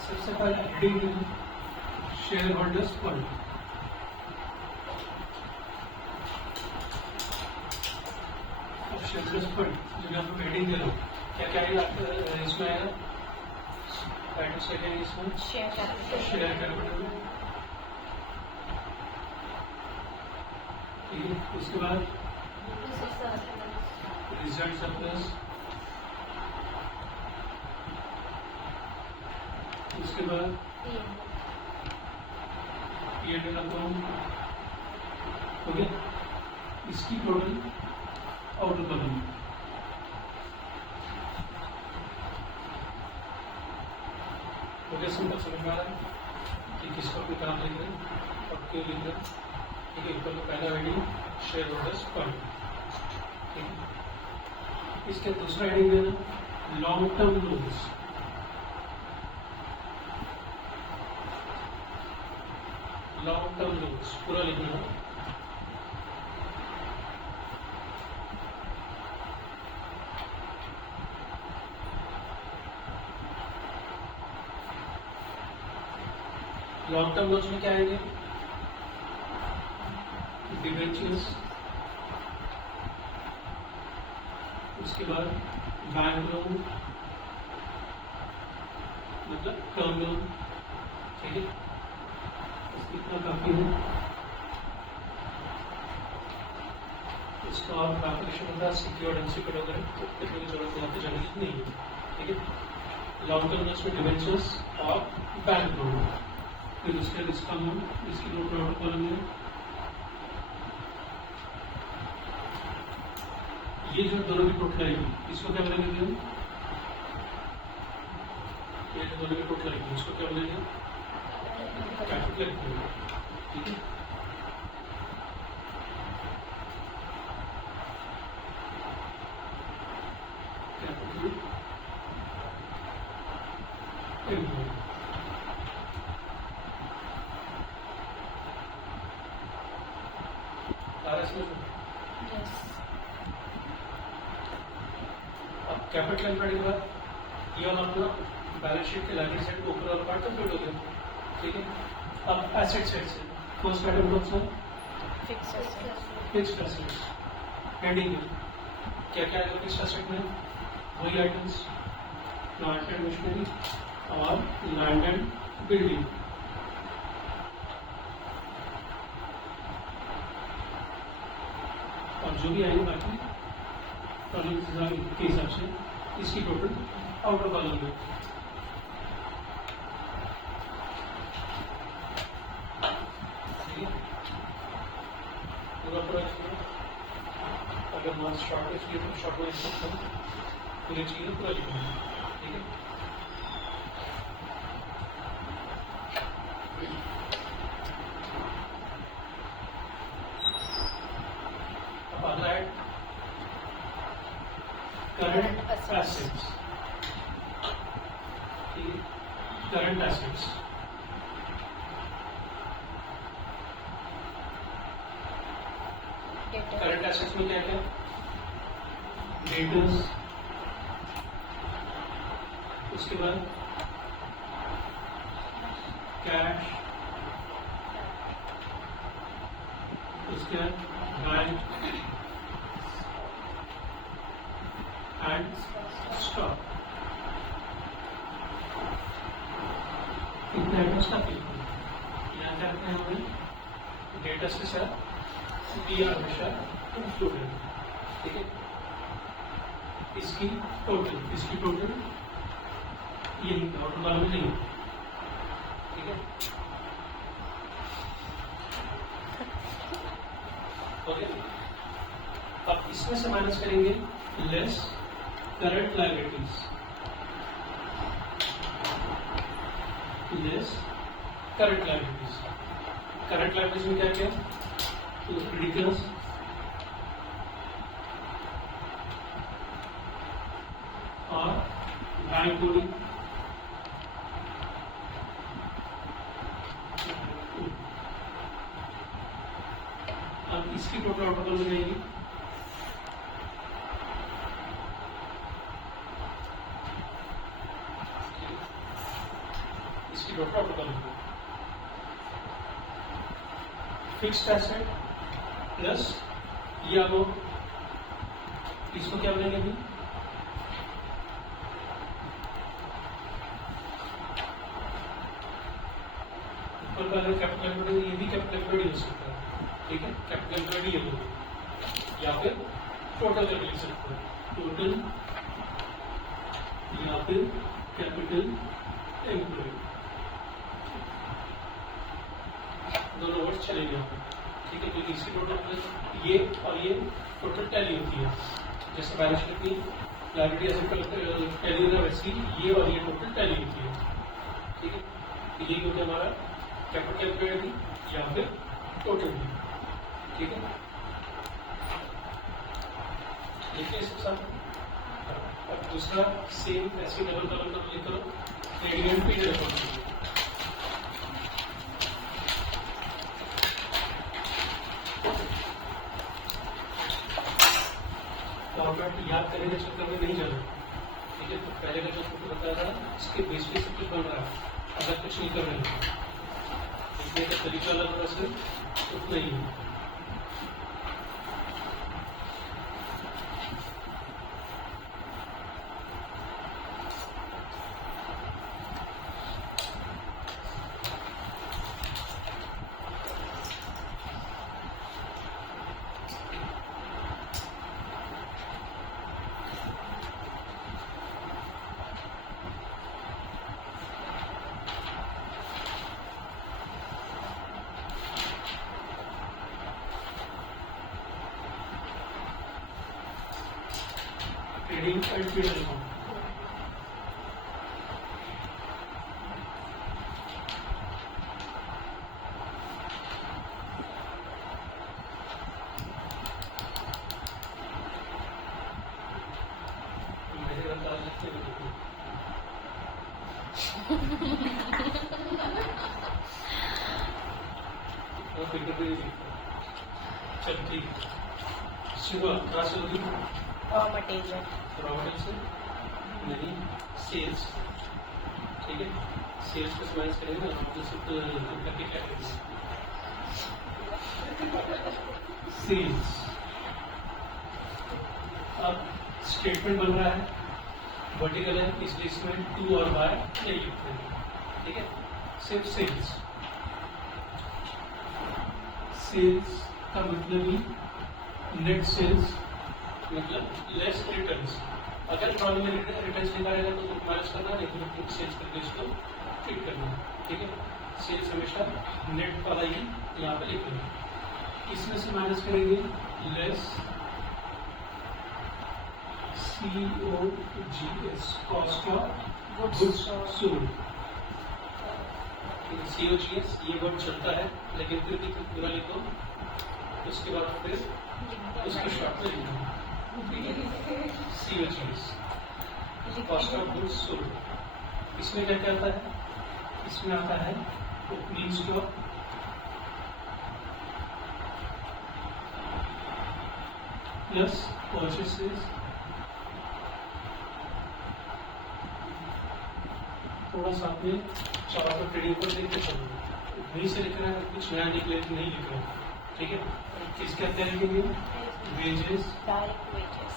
सबसे पहले heading share holders fund, share holders fund जो मैं आपको हेडिंग दे रहा हूँ क्या क्या आएगा इसमें आएगा, आइटम्स क्या क्या इसमें शेयर कैपिटल, ठीक है। उसके बाद रिजल्ट सरप्लस, उसके बाद P&L अकाउंट हो गया, इसकी टोटल आउटर कॉलम, तो क्या सिंपल समझ में आ रहा है कि किसको अपने काम लिख रहे हैं और क्यों लिख रहे हैं, ठीक है, तो पहला हेडिंग शेयर होल्डर्स फंड, ठीक है। इसके दूसरा हेडिंग है ना long term loans, long term loans पूरा लिखना है। लॉन्ग टर्म लोन्स में क्या आएंगे, डिबेंचर्स, उसके बाद बैंक लोन मतलब टर्म लोन, ठीक है, इतना काफी है। इसका और कैलकुलेशन होता है सिक्योर्ड अनसिक्योर्ड वगैरह, तो इतनी जरूरत यहाँ पे जरूरत नहीं है, ठीक है। लॉन्ग टर्म लोन्स में डिबेंचर्स और बैंक लोन, फिर उसके बाद इसका लोन, इसकी दो प्रोटोकॉल में ये जो दोनों की टोटल आएगी इसको क्या बोलेंगे, ये जो दोनों की टोटल आएगी इसको क्या बोलेंगे, कैपिटल, ठीक है। Capital Yes. अब कैपिटल एम्प्लॉयड के बाद ये वाला अपना बैलेंस शीट के लाइबिलिटी साइड को ऊपर वाला पार्ट कंप्लीट हो गया, ठीक है। अब एसेट साइड से फर्स्ट आइटम कौन सा, Fixed assets. Fixed assets, heading क्या क्या आएगा फिक्स्ड एसेट में, वही आइटम्स प्लांट एंड मशीनरी और लैंड एंड बिल्डिंग, और जो भी आएंगे बाकी के हिसाब से इसकी टोटल आउटर कॉलम में, ठीक है। पूरा पूरा अगर मार्क्स शॉर्ट में चाहिए तो शॉर्ट में लिख सकता हूँ, पूरी चाहिए पूरा लिखना है, ठीक है। अब अगला है करंट एसेट्स, ठीक है, करंट एसेट्स, करंट एसेट्स में क्या क्या, डेटर्स, उसके बाद कैश, उसके बाद बैंक एंड स्टॉक, इतने आइटम्स का यहाँ क्या रखते हैं हमें, डेटर्स के साथ ये हमेशा इंक्लूड है, ठीक है। इसकी टोटल ये आउटर कॉलम में नहीं, ठीक है। ओके, अब इसमें से माइनस करेंगे less current liabilities, less current liabilities, current liabilities में क्या क्या, क्रेडिटर्स और बैंक लोडिंग, अब इसकी टोटल आउटकम हो जाएगी इसकी total outcome fixed asset plus ये अमाउंट, इसको क्या बोलेंगे अभी, ऊपर का अगर कैपिटल एम्प्लॉयड ये भी कैपिटल एम्प्लॉयड हो सकता है, ठीक है। कैपिटल एम्प्लॉयड ये हो या फिर टोटल करके लिख सकते हैं, टोटल या फिर कैपिटल एम्प्लॉयड, दोनों वर्ड चलेंगे यहाँ पर, ठीक है। क्योंकि इसकी टोटल ये और ये टोटल टैली होती है, जैसे बैलेंस शीट की लायबिलिटी एसेट टैली होगा वैसी ये और ये टोटल टैली होती है, ठीक है। यही होता है हमारा कैपिटल एम्प्लॉयड या फिर टोटल, ठीक है, देखिए इसके साथ। और दूसरा सेम ऐसे डबल कॉलम का क्लिक करो, trading and period account. Format याद करने के चक्कर में नहीं जाना, ठीक है। तो पहले का जो फोटो बताया था इसके बेस पे सब कुछ बन रहा है, अगर कुछ नहीं कर रहे देखने का तरीका अलग होगा, सिर्फ उतना ही है। Trading and period account. मेरे बता सकते हैं वो फिगर भी नहीं दिखता। चल ठीक है, सुबह कहाँ से होगी? मटेरियल रॉ मटेरियल से नहीं, सेल्स, ठीक है। सेल्स को माइनस करेंगे ना, तो सिर्फ करके क्या करेंगे? सेल्स। अब स्टेटमेंट बन रहा है, वर्टिकल है, इसलिए इसमें टू और बाय नहीं लिखते हैं, ठीक है। सिर्फ सेल्स। सेल्स का मतलब ही नेट सेल्स, मतलब लेस रिटर्न्स। अगर प्रॉब्लम में रिटर्न्स निकालेगा तो माइनस करना, नहीं तो सेल्स करके इसको ट्रीट करना, ठीक है। सेल्स हमेशा नेट वाला ही यहाँ पे लिखेंगे। इसमें से माइनस करेंगे less COGS, cost of goods sold. COGS ये वर्ड चलता है, लेकिन फिर भी पूरा लिखो, उसके बाद फिर उसको शॉर्ट में लिखो, COGS, cost of goods sold. इसमें क्या क्या आता है? इसमें आता है ओपनिंग स्टॉक, प्लस परचेसेस, थोड़ा सा आपने चार्ट और ट्रेडिंग पर देखते चलो, वहीं से लिख रहा है, कुछ नया निकले नहीं लिख रहा है, ठीक है। इसके अंदर लिखेंगे वेजेस, डायरेक्ट वेजेस,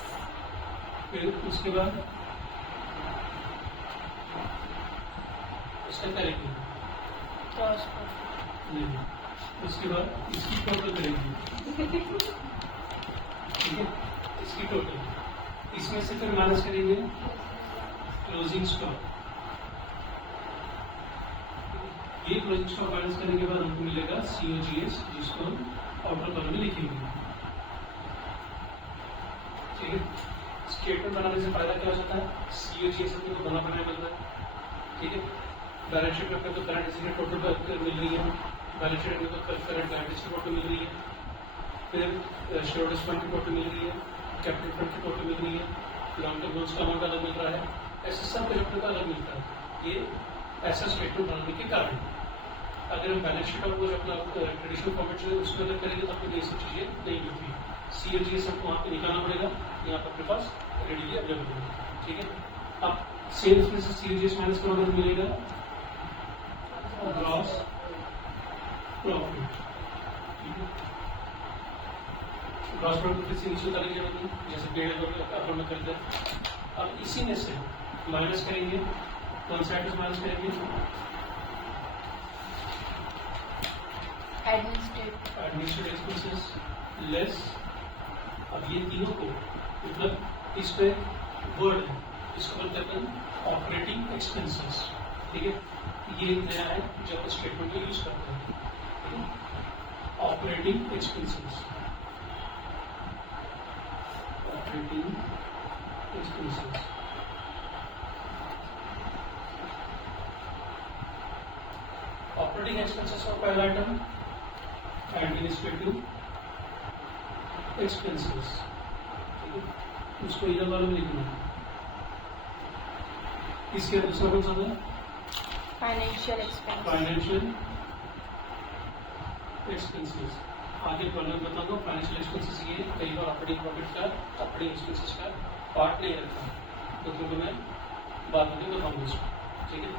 फिर उसके बाद उसका क्या लिखेंगे? ग्रॉस प्रॉफिट, नहीं, उसके बाद इसकी टोटल करेंगे, ठीक है, इसकी टोटल। इसमें से फिर माइनस करेंगे क्लोजिंग स्टॉक। ये क्लोजिंग स्टॉक माइनस करने के बाद हमको मिलेगा COGS, जिसको हम आउटर कॉलम में लिखेंगे, ठीक है। स्टेटमेंट बनाने से फायदा क्या हो जाता है? COGS अपने को बना बनाया मिलता है, ठीक है। बैलेंस शीट में तो करंट एसेट टोटल मिल रही है, बैलेंस शीट में तो करंट लायबिलिटीज की टोटल मिल रही है, फिर शेयर होल्डर्स फंड की टोटल मिल रही है, कैपिटल फंड की टोटल मिल रही है, लॉन्ग टर्म लोन्स का अमाउंट अलग मिल रहा है, ऐसे सब कैपिटल का अलग मिलता है। ये ऐसा स्टेटमेंट बनाने के कारण। अगर हम बैलेंस शीट और जो अपना ट्रेडिशनल फॉर्मेट से उसमें अगर करेंगे तो आपको ये सब चीज़ें नहीं मिलती। COGS सबको वहाँ पे निकालना पड़ेगा, यहाँ पर अपने पास रेडीली अवेलेबल है, ठीक है। अब सेल्स में से COGS माइनस करोगे तो मिलेगा ग्रॉस प्रॉफिट, ठीक है। ग्रॉस प्रॉफिट से नीचे उतारेंगे मतलब जैसे पेड़ अपन में करते हैं। अब इसी में से माइनस करेंगे, कौन सा आइटम माइनस करेंगे? Administrative expenses less. अब ये तीनों को मतलब इस पे वर्ड है, इसको बोलते हैं ऑपरेटिंग एक्सपेंसेस, ठीक है। ये नया है जब स्टेटमेंट को यूज करते हैं, operating expenses, operating expenses. Operating expenses का पहला आइटम एडमिनिस्ट्रेटिव एक्सपेंसेस, ठीक है, उसको इधर वाले में लिखना है। इसके दूसरा कौन सा था? Financial expense. Financial expenses. आगे प्रॉब्लम बता दो। फाइनेंशियल एक्सपेंसेस ये कई बार ऑपरेटिंग प्रॉफिट का ऑपरेटिंग एक्सपेंसेस का पार्ट नहीं रखता, तो क्योंकि मैं बाद में बताऊंगा इसको, ठीक है।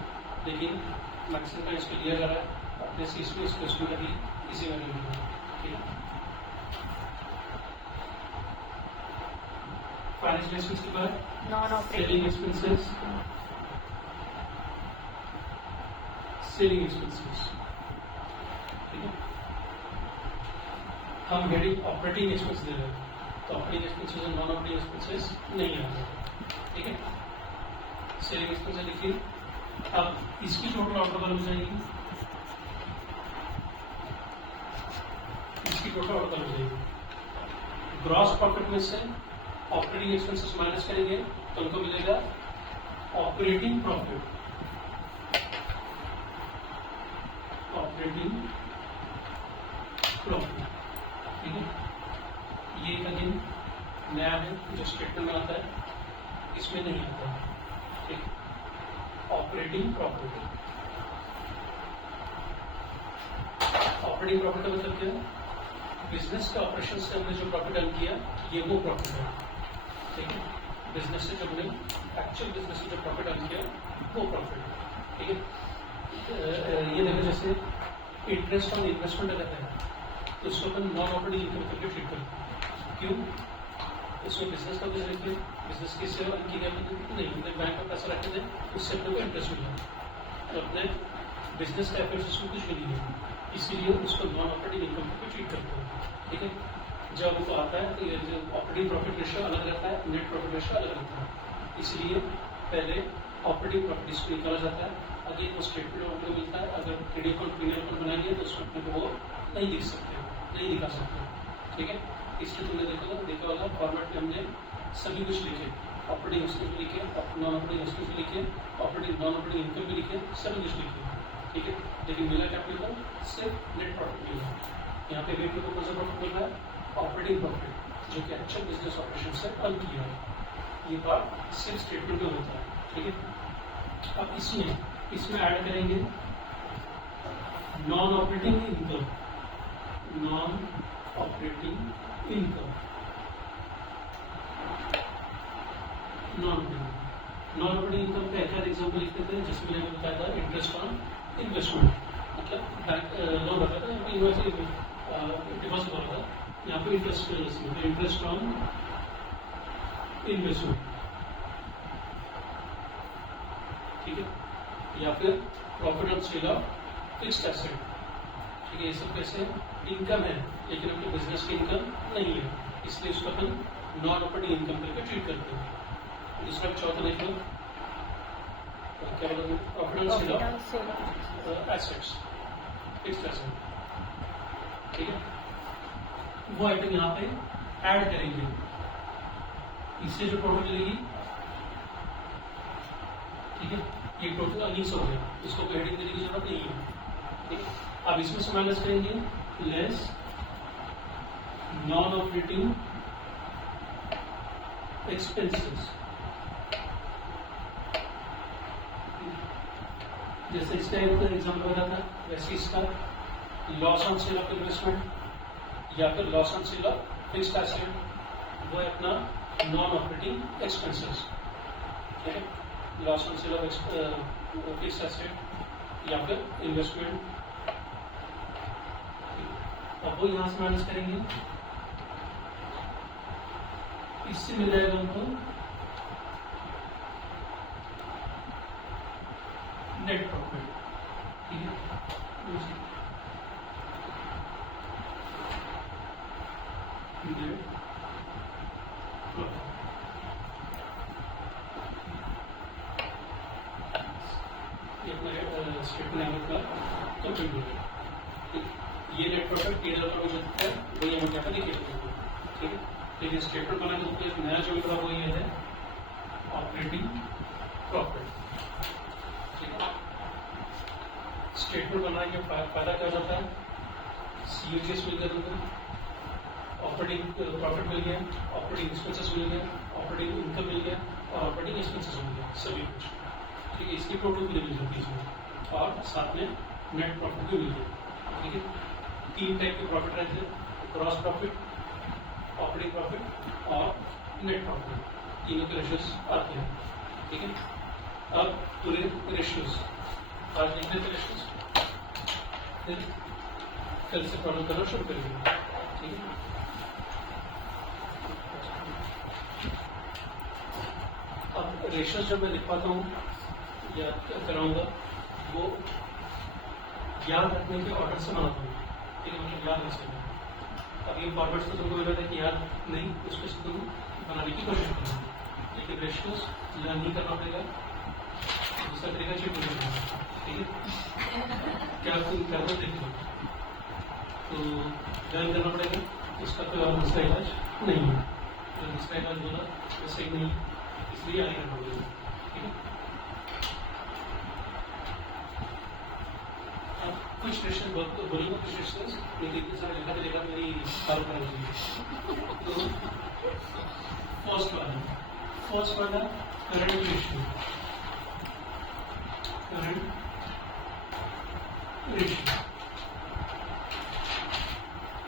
लेकिन मैक्सिमम टाइम इसको लिया जा रहा है अपने से, इसमें इसको इसमें कभी इसी वैल्यू में, ठीक है। फाइनेंशियल एक्सपेंस के बाद non selling operating expenses, selling expenses, ठीक है। हम हेडिंग ऑपरेटिंग एक्सपेंस दे रहे हैं, तो ऑपरेटिंग एक्सपेंसेस और नॉन ऑपरेटिंग एक्सपेंसेस नहीं आते, ठीक है। सेलिंग एक्सपेंसेस लिखिए। अब इसकी टोटल आउटपुट हो जाएगी, इसकी टोटल आउटपुट हो जाएगी। ग्रॉस प्रॉफिट में से ऑपरेटिंग एक्सपेंसेस माइनस करेंगे तो हमको मिलेगा ऑपरेटिंग प्रॉफिट, ऑपरेटिंग प्रॉफिट, ठीक है। ये अगेन नया है जो स्टेटमेंट में आता है, इसमें नहीं आता, ठीक। ऑपरेटिंग प्रॉफिट, ऑपरेटिंग प्रॉफिट का मतलब क्या है? बिजनेस के ऑपरेशन से हमने जो प्रॉफिट अर्न किया ये वो प्रॉफिट है, ठीक है। बिजनेस से जो हमने एक्चुअल बिजनेस से जो प्रॉफिट अर्न किया वो प्रॉफिट है, ठीक है। ये देखो जैसे इंटरेस्ट ऑन इन्वेस्टमेंट अगर है तो उसको अपन नॉन ऑपरेटिंग इनकम करके ट्रीट करते हैं। क्यों? उसमें बिजनेस का कुछ लिखते, बिजनेस की सेवा की गई नहीं, हमने बैंक में पैसा रखे थे, उससे अपने को इंटरेस्ट मिला, तो अपने बिजनेस का एफर्ट्स उसमें कुछ भी नहीं है, इसीलिए उसको नॉन ऑपरेटिंग इनकम करके ट्रीट करते हैं, ठीक है। जब वो आता है तो ये जो ऑपरेटिंग प्रॉफिट रेशियो अलग रहता है, नेट प्रॉफिट रेशियो अलग रहता है, इसलिए पहले ऑपरेटिंग प्रॉफिट इसको निकाला जाता है, आगे वो स्टेटमेंट हमको मिलता है। अगर क्रेडिट अकाउंट पीएल अकाउंट बनाएंगे तो उसमें अपने को वो नहीं लिख सकते, नहीं दिखा सकते, ठीक है। इसलिए तुमने देखा वाला फॉर्मेट में हमने सभी कुछ लिखे, ऑपरेटिंग एक्सपेंस भी लिखे, नॉन ऑपरेटिंग एक्सपेंस भी लिखे, ऑपरेटिंग नॉन ऑपरेटिंग इनकम भी लिखे, सभी कुछ लिखे, ठीक है। लेकिन मिला क्या अपने को? सिर्फ नेट प्रॉफिट मिला। यहाँ पे भी अपने को कौन सा प्रॉफिट मिल रहा है? ऑपरेटिंग प्रॉफिट, जो कि एक्चुअल बिजनेस ऑपरेशन से अर्न किया है। ये बात सिर्फ स्टेटमेंट में होता है, ठीक है। अब इसमें ऐड करेंगे non operating income, non operating income, non operating income का एक एग्जाम्पल लिखते थे जिसमें मैंने बताया था इंटरेस्ट ऑन इन्वेस्टमेंट, मतलब बैंक लोन रखा था, डिपॉजिट हो रहा था, यहाँ पे इंटरेस्ट ऑन इन्वेस्टमेंट, ठीक है। या फिर profit on sale of fixed asset, ठीक है। ये सब कैसे इनकम है लेकिन अपने बिजनेस की इनकम नहीं है, इसलिए उसको अपन नॉन ऑपरेटिंग इनकम करके ट्रीट करते हैं। दूसरा चौथा देख लो, क्या बोला? Profit on sale of assets, fixed asset, ठीक है। वो आइटम यहाँ पे ऐड करेंगे, इससे जो टोटल मिलेगी, ठीक है, ये टोटल 1900 हो गया, इसको कोई हेडिंग देने की जरूरत नहीं है, ठीक है। अब इसमें से माइनस करेंगे लेस नॉन ऑपरेटिंग एक्सपेंसेस, जैसे इसका एक एग्जाम्पल बता था वैसे इसका loss on sale of investment या फिर loss on sale of fixed asset, वो है अपना नॉन ऑपरेटिंग एक्सपेंसेस, ठीक है। Loss on sale of fixed asset या फिर इन्वेस्टमेंट, अब वो यहां से माइनस करेंगे, इससे मिल जाएगा हमको नेट प्रॉफिट, ठीक है। स्टेटमेंट का कंप्लीट हो गया, ये नेट प्रॉफिट पीएल का जो है वही हम क्या लिखे, ठीक है। लेकिन स्टेटमेंट बनाने तो एक नया जो लिखा वो ये है ऑपरेटिंग प्रॉफिट, ठीक है। स्टेटमेंट बनाने के फायदा क्या हो जाता है? COGS मिल जाता है ऑपरेटिंग प्रॉफिट मिल गया, ऑपरेटिंग एक्सपेंसेस मिल गया, ऑपरेटिंग इनकम मिल गया और ऑपरेटिंग एक्सपेंसेस मिल गया, सभी कुछ। ठीक है, इसकी टोटल बिल मिल जाती है इसमें और साथ में नेट प्रॉफिट भी मिल गया। ठीक है, 3 टाइप के प्रॉफिट रहते हैं, ग्रॉस प्रॉफिट, ऑपरेटिंग प्रॉफिट और नेट प्रॉफिट, तीनों के रेशियोज आते हैं। ठीक है, अब पूरे रेशियोज आज लिखने के रेशियोज, फिर कल से प्रॉब्लम करना शुरू करेंगे। ठीक है, अब रेशियोज जब मैं लिखवाता हूँ या कराऊंगा वो याद रखने के ऑर्डर से बनाता हूँ। ठीक है, मतलब याद रख सकें। अब ये फॉर्मेट्स तो तुमको मिला था कि याद नहीं, उसको से तुम बनाने की कोशिश करूँगा, लेकिन रेशियोज लर्न नहीं करना पड़ेगा, दूसरा तरीका चेक नहीं करना। ठीक है, क्या तुम करना देख लो तो लर्न करना पड़ेगा, उसका कोई और दूसरा इलाज नहीं है। तो दूसरा इलाज बोला वैसे ही नहीं, इसलिए आगे करना पड़ेगा। ठीक है, अब कुछ क्वेश्चन बोलूँगा, कुछ क्वेश्चन मेरी इतने सारे लिखा मेरी सारों कर तो फर्स्ट वाला करंट रेशियो,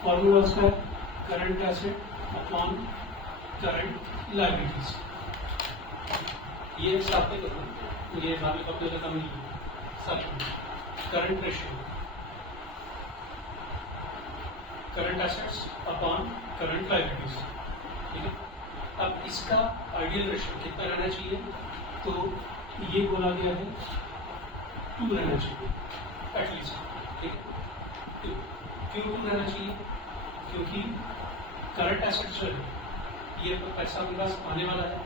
फॉर्मूला उसका है current asset upon current liabilities. ये साथ में करना, ये बाकी कॉपी का काम नहीं है, साथ में current ratio, current assets upon current liabilities. ठीक है, अब इसका आइडियल रेशियो कितना रहना चाहिए, तो ये बोला गया है 2 रहना चाहिए एटलीस्ट। ठीक है, क्यों 2 रहना चाहिए, क्योंकि करंट एसेट्स जो है ये पैसा हमारे पास आने वाला है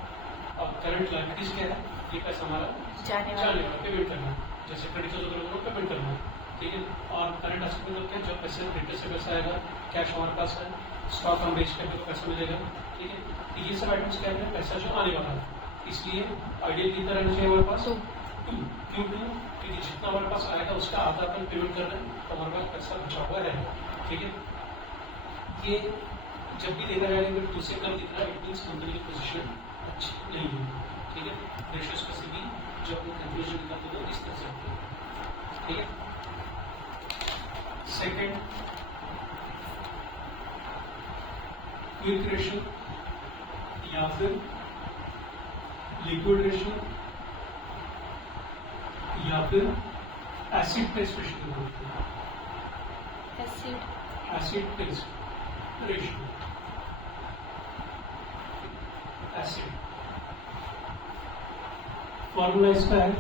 और करंट लायबिलिटीज क्या है, ये पैसा हमारा जाने वाला पेमेंट करना है, जैसे क्रेडिटर्स वगैरह पेमेंट करना है। ठीक है, और करंट एसेट मतलब क्या, जब पैसे क्रेडिटर से पैसा आएगा, कैश हमारे पास है, स्टॉक हम बेच करके पैसा मिलेगा। ठीक है, तो ये सब आइटम्स क्या है, पैसा जो आने वाला है, इसलिए आइडियल कितना रहना चाहिए हमारे पास 2। क्यों 2, क्योंकि जितना हमारे पास आएगा उसका आधा अपन पेमेंट कर रहे हैं तो हमारे पास पैसा बचा हुआ है। ठीक है, ये जब भी देखा जाएगा अगर 2 से कम दिख रहा है, इट मीन्स कंपनी की पोजीशन अच्छी नहीं है। ठीक है, रेशियोज का भी जब वो कंक्लूजन निकालते हैं इस तरह से होते हैं। ठीक है, सेकेंड क्विक रेशियो या फिर लिक्विड रेशियो या फिर एसिड टेस्ट रेशियो बोलते हैं, acid test ratio, acid formula इसका है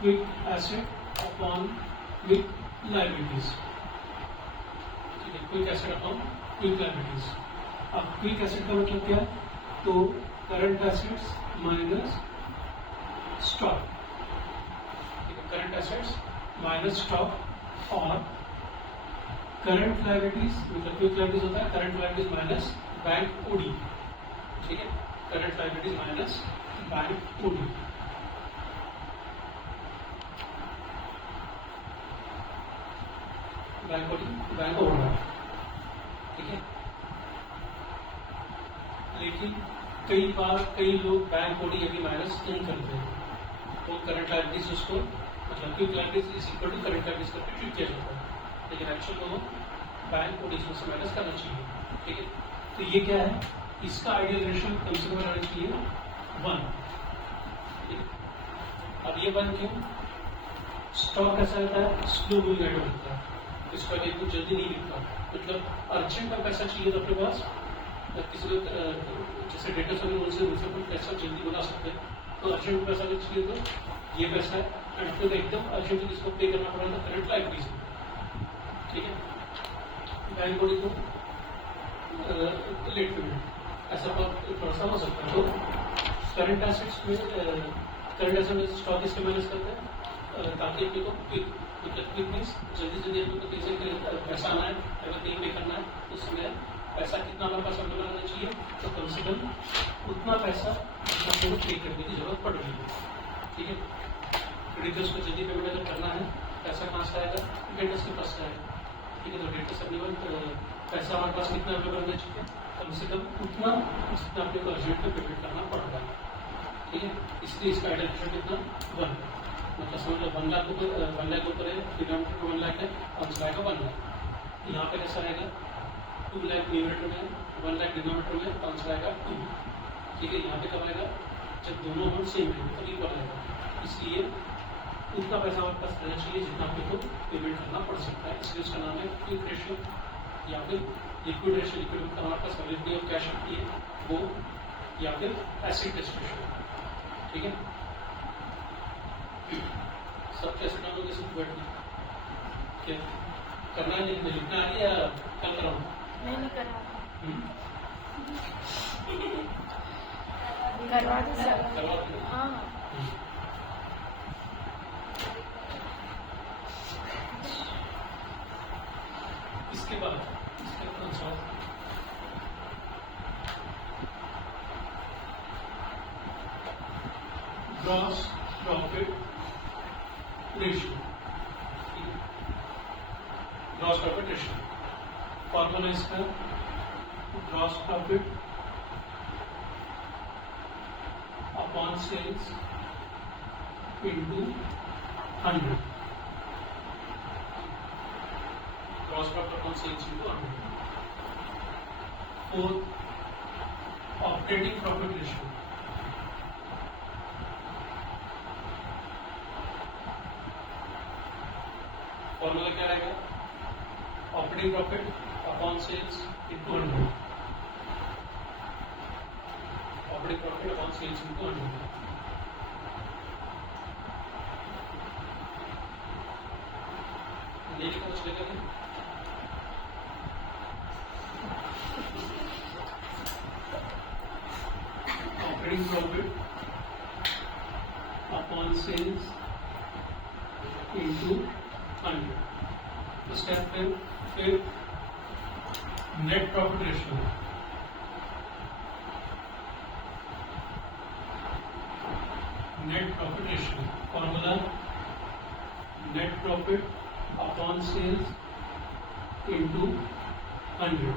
quick asset upon quick liabilities. ठीक है, quick asset upon quick liabilities. अब क्विक एसेट का मतलब क्या है, तो current assets minus stock. Current assets minus stock और करंट लायबिलिटीज मतलब क्विक लायबिलिटीज होता है current liabilities minus bank OD. ठीक है, current liabilities minus bank OD. Bank OD, bank overdraft. ठीक है, लेकिन कई बार कई लोग बैंक ओडी अभी माइनस नहीं करते हैं, तो करंट लायबिलिटीज उसको मतलब quick liabilities is equal to current liabilities करके ट्रीट किया जाता है, लेकिन एक्चुअल दोनों बैंक ओडी से माइनस करना चाहिए। ठीक है, तो ये क्या है, इसका आइडियल रेशियो कम से कम रहना चाहिए 1। ठीक है, अब ये 1 क्यों, स्टॉक कैसा रहता है, स्लो मूविंग आइटम होता है, इसका ये कुछ जल्दी नहीं बिकता, मतलब अर्जेंट में पैसा चाहिए तो अपने पास किसी को जैसे डेटा सभी उनसे कुछ पैसा जल्दी बना सकते हैं, तो अर्जेंट में पैसा चाहिए तो ये पैसा है, एंड फिर एकदम अर्जेंट जिसको पे करना पड़ेगा तो करंट लायबिलिटीज। ठीक है, बैंक बॉडी को लेट पेमेंट ऐसा थोड़ा सा हो सकता है, तो करंट एसेट्स में करंट एसेट में स्टॉक इसके मैनेज करते हैं ताकि अपने को क्विक मीन्स जल्दी अपने को कैसे पैसा आना है, अगर कहीं पे करना है तो उस समय पैसा कितना हमारे पास अवेलेबल होना चाहिए, तो कम से कम उतना पैसा अपने को पे करने की जरूरत पड़ रही है। ठीक है, क्रेडिटर्स को जल्दी पेमेंट अगर करना है, पैसा कहाँ से आएगा, वेंडर्स के पास आएगा। ठीक है, तो डेटा से अपने पैसा हमारे पास कितना अवेलेबल रहना चाहिए, कम से कम उतना जितना अपने को अर्जेंट में पेमेंट करना पड़ रहा है। ठीक है, इसलिए इसका आइडेंटिफाइड कितना 1, मतलब समझ लो 1 लाख ऊपर है, डिनोमिनेटर 1 लाख है, आंसर आएगा 1 लाख। यहाँ पे कैसा आएगा 2 लाख न्यूमरेटर में, 1 लाख डिनोमिनेटर में, आंसर आएगा 2। ठीक है, यहाँ पे कब आएगा, जब दोनों अमाउंट सेम है तब इक्वल आएगा। इसलिए उतना पैसा हमारे पास रहना चाहिए जितना आपको को पेमेंट करना पड़ सकता है, इसलिए उसका नाम है क्विक रेशियो या फिर लिक्विड रेशियो। लिक्विड मतलब हमारे पास अवेलेबिलिटी ऑफ कैश होती है वो, या फिर एसिड टेस्ट रेशियो। ठीक है, सब कैसे डालोगे, सब बैठ क्या करना है, लिखना है या कल कराऊँ? नहीं करा करवा दो सर। करवा दो। हाँ इसके बाद answer gross profit ratio. Gross profit ratio formula इसका gross profit upon sales into 100। Gross profit upon sales into 100। Fourth operating profit ratio. Formula क्या रहेगा, operating profit upon sales into 100। Operating profit upon sales into 100। नहीं लिखा तो चलेगा नहीं। Operating profit upon sales into 100। Step फिर net profit ratio. Net profit ratio formula net profit upon sales into 100।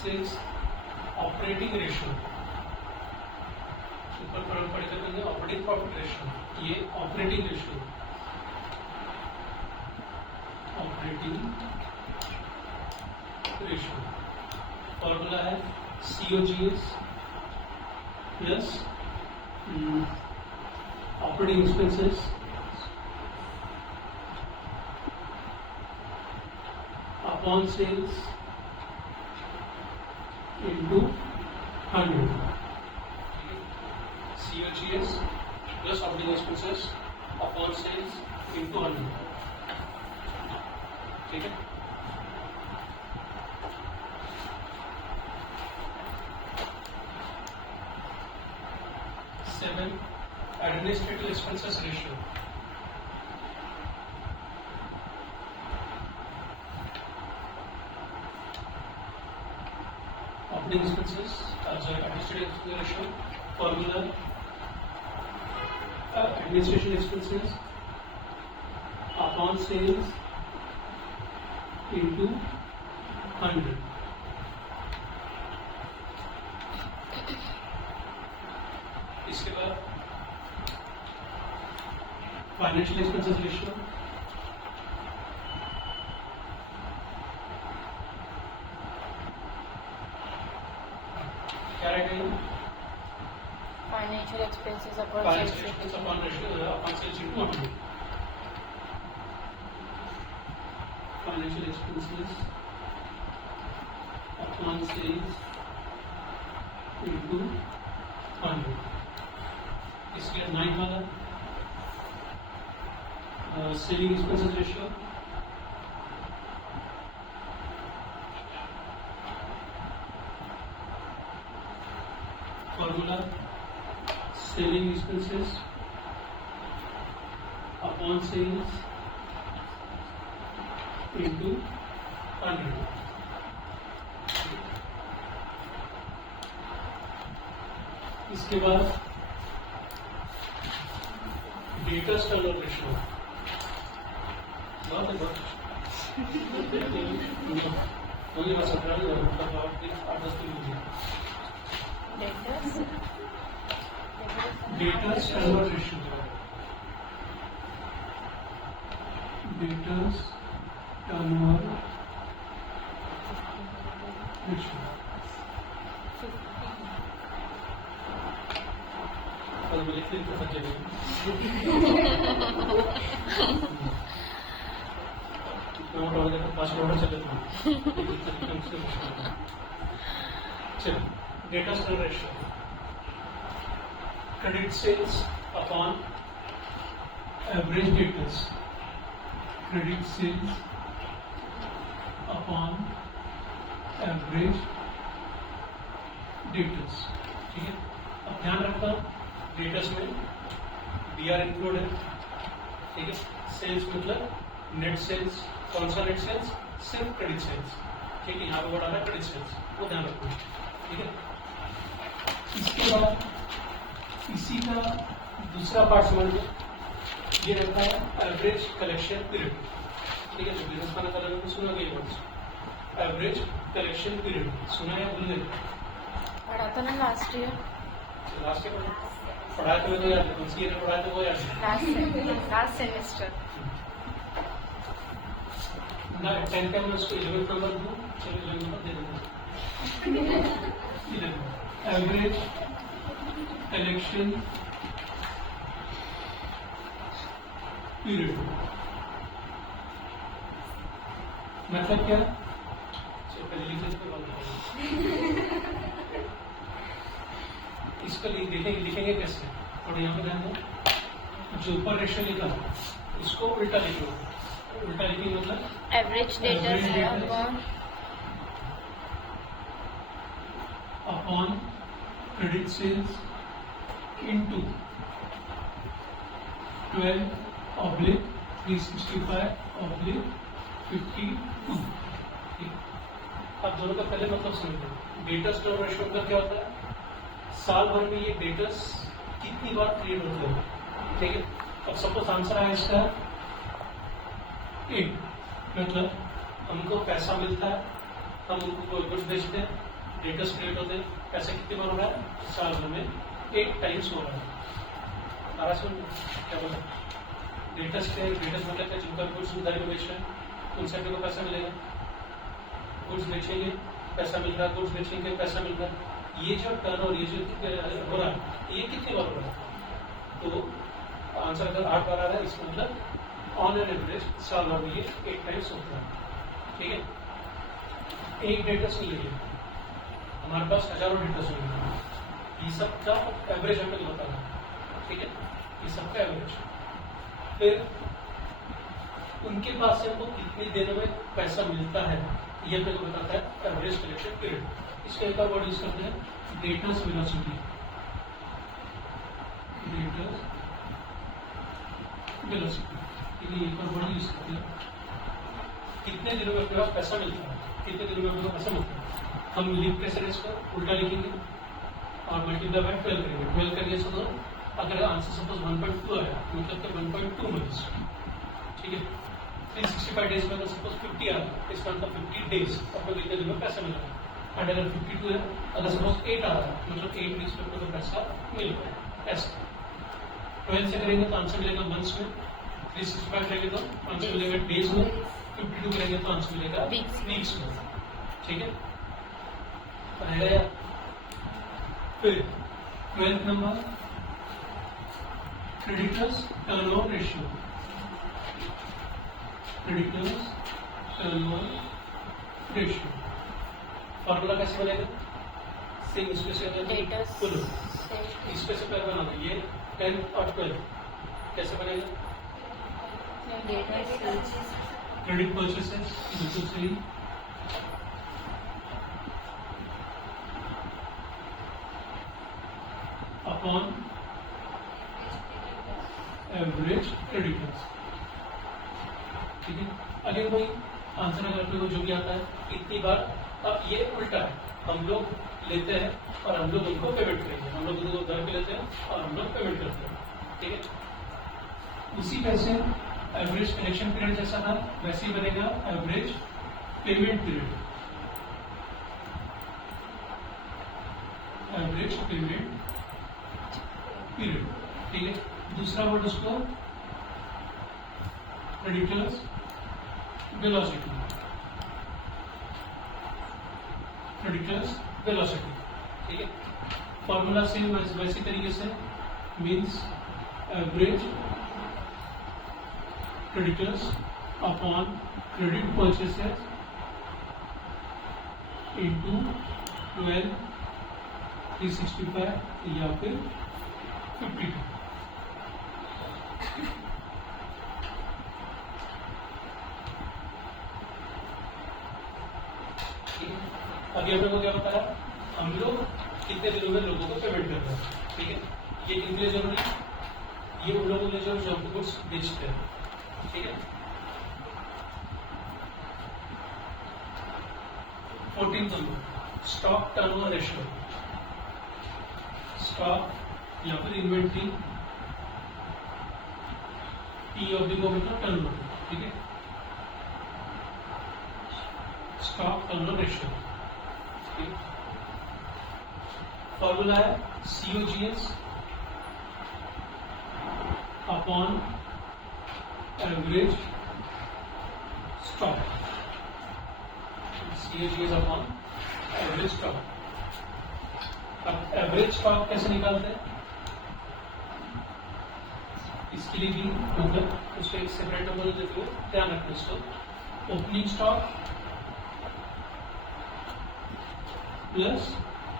Six operating ratio, ऊपर पढ़ कर देंगे ऑपरेटिंग प्रॉफिट रेशियो, ये operating ratio, operating ratio formula है COGS plus operating expenses upon sales into 100। COGS plus operating expenses upon sales into 100। ठीक है, seven administrative expenses ratio. Operating expenses, administrative expenses ratio formula, administration expenses upon sales into 100। इसके बाद financial expenses ratio, क्या रहेगा ये? Financial expenses upon financial expense upon ratio upon sales into 100। Financial expenses upon sales into 100। इसके 9 वाला selling expenses ratio, formula selling expenses upon sales into 100। इसके बाद debtors turnover ratio बहुत मुझे बस 18 मतलब आप 8-10 दिन debtors turnover ratio debtors turnover ratio कल मैं लिख तो सच्चे नहीं पास ऑर्डर चले चलो data store ratio credit sales upon average debtors credit sales upon average debtors ठीक है। अब ध्यान रखना डेटर्स में डीआर इंक्लूड है ठीक है। सेल्स मतलब नेट सेल्स, कौन सा नेट सेल्स? सिर्फ क्रेडिट सेल्स ठीक है। यहाँ पे वर्ड आ रहा है क्रेडिट सेल्स, वो ध्यान रखना ठीक है। इसके बाद इसी का दूसरा पार्ट समझिए, ये रहता है एवरेज कलेक्शन पीरियड ठीक है। जो बिजनेस का नजर में सुना गया वर्ड्स एवरेज कलेक्शन पीरियड सुना या भूल गए? पढ़ा था ना लास्ट ईयर, लास्ट ईयर पढ़ाया तो याद है, कौन सी ईयर में पढ़ाया तो वो याद है लास्ट सेमेस्टर ना 10 का मैं उसको 11 नंबर दूं, चलो 11 नंबर दे देंगे। एवरेज कलेक्शन पीरियड मतलब क्या? इसको लिखेंगे कैसे? थोड़ा यहाँ पे ध्यान दो, जो ऊपर रेशियो लिखा इसको उल्टा लिखो। उल्टा लिखेंगे मतलब average debtors upon credit sales into 12/365/52 ठीक। अब दोनों का पहले मतलब समझो। डेटा स्टोर रेशियो का क्या होता है? साल भर में ये डेटर्स कितनी बार क्रिएट होते हैं ठीक है। अब सपोज आंसर आया इसका 8, मतलब हमको पैसा मिलता है, हम उनको गुड्स बेचते हैं, डेटर्स क्रिएट होते हैं, पैसा कितनी बार हो रहा है? साल भर में 8 टाइम्स हो रहा है। आरा सुन क्या बोला? डेटर्स मतलब क्या? जिनका गुड्स उधारी में बेच रहे हैं उन सभी को पैसा मिलेगा। गुड्स बेचेंगे पैसा मिल रहा है, गुड्स बेचेंगे पैसा मिल रहा है। ये जो टर्न और ये जो हो रहा है ये कितनी बार हो रहा है? तो आंसर अगर 8 बार आ रहा है इसका मतलब ऑन एन एवरेज साल भर में ये 8 टाइम्स होता है ठीक है। एक डेटर्स मिल गया, हमारे पास हजारों डेटर्स मिल, ये सब का एवरेज हमें बता रहा ठीक है। ये सब का एवरेज, फिर उनके पास से हमको कितनी देर में पैसा मिलता है ये मेरे को बताता है एवरेज कलेक्शन पीरियड। इसका एक और वर्ड यूज करते हैं डेटर्स वेलोसिटी। डेटर्स वेलोसिटी के लिए एक और वर्ड यूज करते हैं कितने दिनों में अपने पास पैसा मिलता है, कितने दिनों में अपने पास पैसा मिलता है। हम लिख कैसे इसको उल्टा लिखेंगे और मल्टीप्लाई बाय 12 करेंगे। 12 करिए तो अगर आंसर सपोज 1.2 आया मतलब कि 1.2 मंथ्स ठीक है। 365 डेज में सपोज 50 आ रहा है, इसका मतलब 50 डेज आपको कितने दिन में पैसा मिल रहा है। एंड अगर 52 है, अगर सपोज 8 आ रहा है मतलब 8 वीक्स में आपको पैसा मिल रहा है ऐसा। 12 से करेंगे तो आंसर मिलेगा मंथ्स में, 365 करेंगे तो आंसर मिलेगा डेज में, 52 करेंगे तो आंसर मिलेगा वीक्स में ठीक है। फिर 12th number creditors turnover ratio. Creditors turnover ratio formula कैसे बनेगा? सेम इसमें से इसमें से पहले बना दो ये 10 और 12 कैसे बनेगा? क्रेडिट परचेसेस बिल्कुल सही, अपॉन एवरेज क्रेडिटर्स ठीक है। अगेन भाई आंसर अगर अपने को जो भी आता है इतनी बार। अब ये उल्टा है, हम लोग लेते हैं और हम लोग उनको पेमेंट करेंगे। हम लोग उनको घर पे लेते हैं और हम लोग पेमेंट करते हैं ठीक है। उसी तरह से एवरेज कलेक्शन पीरियड जैसा था वैसे ही बनेगा average payment period. Average payment period, ठीक है। दूसरा वर्ड उसको क्रेडिटर्स वेलोसिटी, क्रेडिटर्स वेलोसिटी, ठीक है। फॉर्मूला सेम वैसी तरीके से means average creditors upon credit purchases into 12 365 या फिर 52। अभी हम लोगों को क्या बताया, हम लोग कितने दिनों में लोगों को पेमेंट करते हैं, ठीक है। ये कितने लिए जरूरी, ये उन लोगों के लिए जो हमको गुड्स बेचते हैं, ठीक है। 14 number stock turnover ratio, stock या फिर इन्वेंट्री टी ऑफ द मतलब टर्नओवर, ठीक है। स्टॉक टर्नओवर रेशियो, फॉर्मूला है COGS upon average stock, COGS upon average stock. अब एवरेज स्टॉक कैसे निकालते हैं, इसके लिए भी मतलब उसको एक सेपरेट नंबर देते हुए ध्यान रखना इसको। Opening stock plus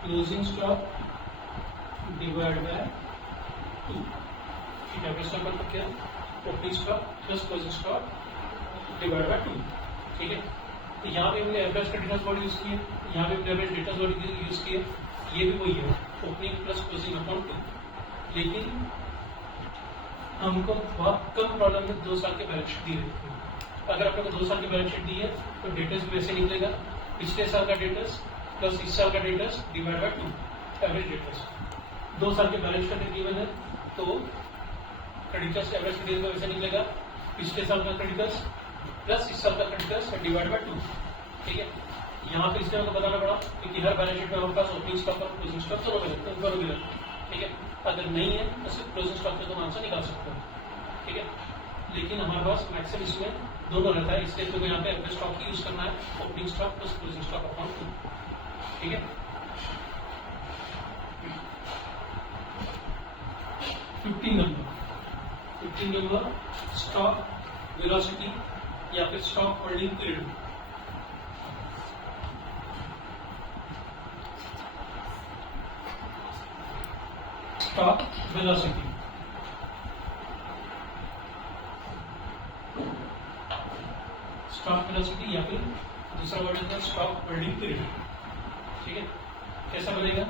closing stock divide by 2, ठीक है। एवरेज स्टॉक मतलब क्या, opening stock plus closing stock divide by 2, ठीक है। तो यहाँ पे हमने एवरेज क्रेडिटर्स वर्ड यूज किए, यहाँ पे हमने एवरेज डेटर्स वर्ड यूज किए, ये भी वही है, ओपनिंग प्लस क्लोजिंग अपॉन 2। लेकिन हमको बहुत कम प्रॉब्लम में 2 साल के बैलेंस शीट दी रहती है। अगर आपको 2 साल की बैलेंस शीट दी है तो डेटर्स भी वैसे निकलेगा, पिछले साल का डेटर्स प्लस इस साल का debtors divide by 2, average debtors. 2 साल के बैलेंस शीट गिवन है तो क्रेडिटर्स एवरेज क्रेडिटर्स में वैसे निकलेगा, पिछले साल का क्रेडिटर्स प्लस इस साल का क्रेडिटर्स डिवाइड बाय 2, ठीक है। यहाँ पे इसलिए हमको बताना पड़ा क्योंकि हर बैलेंस शीट में हमारे पास ओपनिंग स्टॉक और क्लोजिंग स्टॉक दोनों मिलते हैं, ठीक है। अगर नहीं है तो सिर्फ क्लोजिंग स्टॉक से तुम आंसर निकाल सकते हो, ठीक है। लेकिन हमारे पास मैक्सिमम इसमें दोनों रहता है, इसलिए तुम्हें यहाँ पे एवरेज स्टॉक ही यूज करना है, opening stock plus closing stock upon 2, ठीक है। 15 नंबर स्टॉक वेलोसिटी या फिर stock holding period. Stock velocity, stock velocity या फिर दूसरा वर्ड है स्टॉक होल्डिंग पीरियड, ठीक है। कैसा बनेगा,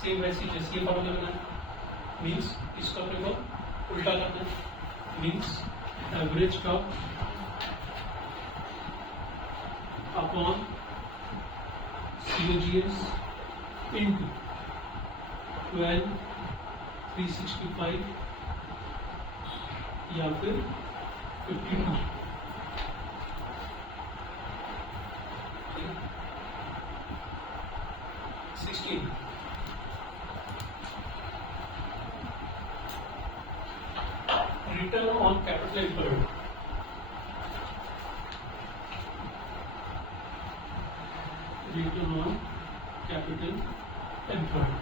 सेम वैसी जैसी ये फॉर्मूला बना है, मीन्स इसको अपने को उल्टा करना है, means average stock upon COGS into 12 365 या फिर 52, 16 return on capital employed, return on capital employed,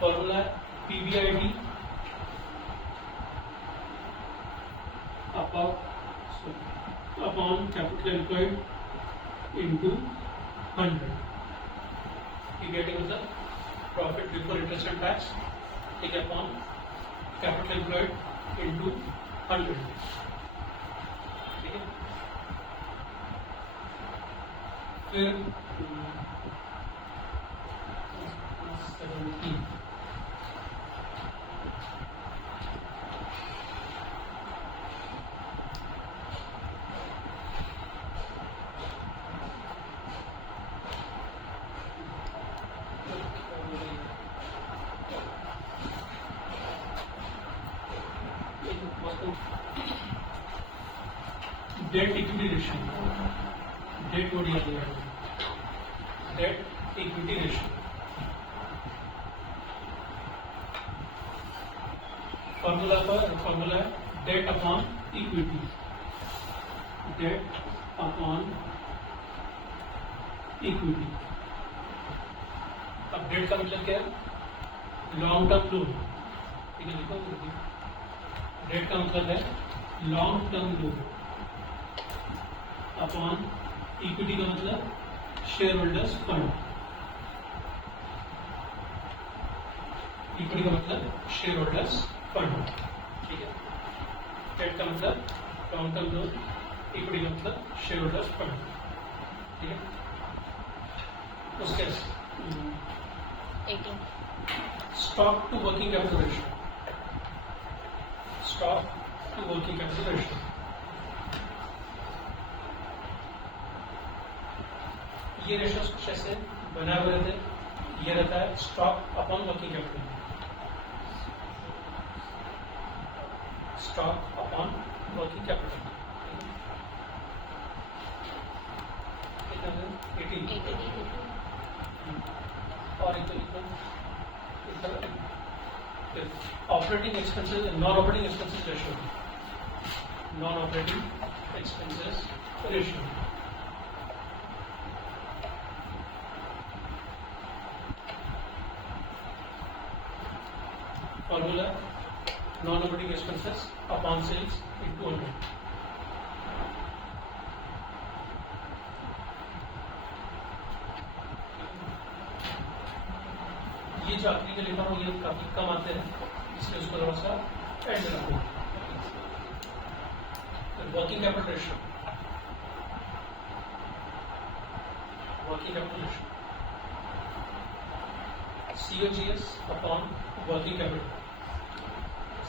formula PBIT upon capital employed into 100। PBIT मतलब profit before interest and tax, ठीक है, अपॉन कैपिटल एम्प्लॉयड इंटू 100, ठीक है। फिर 17 17 debt equity ratio, debt word याद है, डेट इक्विटी रेशियो। फॉर्मूला है debt upon equity, debt upon equity. अब डेट का मतलब क्या है? लॉन्ग टर्म लोन, ठीक है, लिखो। डेट का मतलब है long term loan upon equity का मतलब शेयर होल्डर्स फंड। इक्विटी का मतलब शेयर होल्डर्स फंड, ठीक है। डेट का मतलब लॉन्ग टर्म लोन, इक्विटी का मतलब शेयर होल्डर्स फंड, ठीक है। उसके 18 stock to working capital ratio, stock to working capital ratio. ये रेशियोस कुछ ऐसे बना हुए रहते हैं। ये रहता है stock upon working capital, stock upon working capital. 18 और operating expenses, non operating expenses ratio, non operating expenses ratio. Formula non operating expenses upon sales into 100। ये जो आखिरी में लिखा हूँ ये काफी कम आते हैं, इसलिए उसको थोड़ा सा ऐड रखो। Working capital ratio, working capital ratio COGS upon working capital,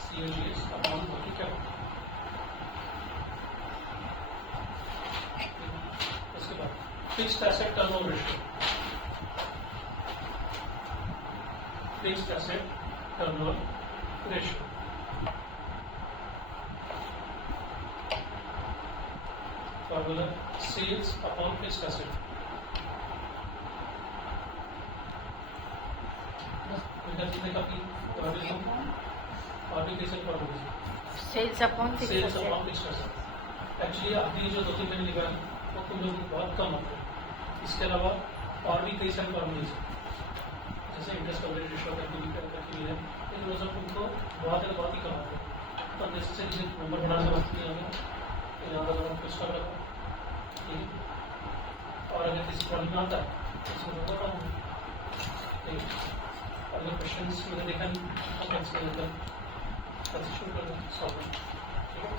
COGS upon working capital. उसके बाद fixed asset turnover ratio, fixed asset turnover ratio. Formula sales upon fixed asset. काफी और भी कैसे फॉर्मूले sales upon sales upon fixed asset. Actually अभी जो 2-3 मैंने लिखा है वो तुम लोग बहुत कम आते हैं। इसके अलावा और भी कई सारे फॉर्मूले जैसे इंटरेस्ट कवरेज रेशियो करके है, लेकिन वो सब तुमको बहुत ही कम आते हैं। तो जैसे नंबर बढ़ाना समझते हैं हमें, तो यहाँ पर कुछ कर रखो, ठीक है। और अगर किसी प्रॉब्लम आता है तो इसमें मैं बताऊँ, ठीक है। अगर क्वेश्चन मैंने देखा नहीं तो शुरू कर दो सॉल्व, ठीक है।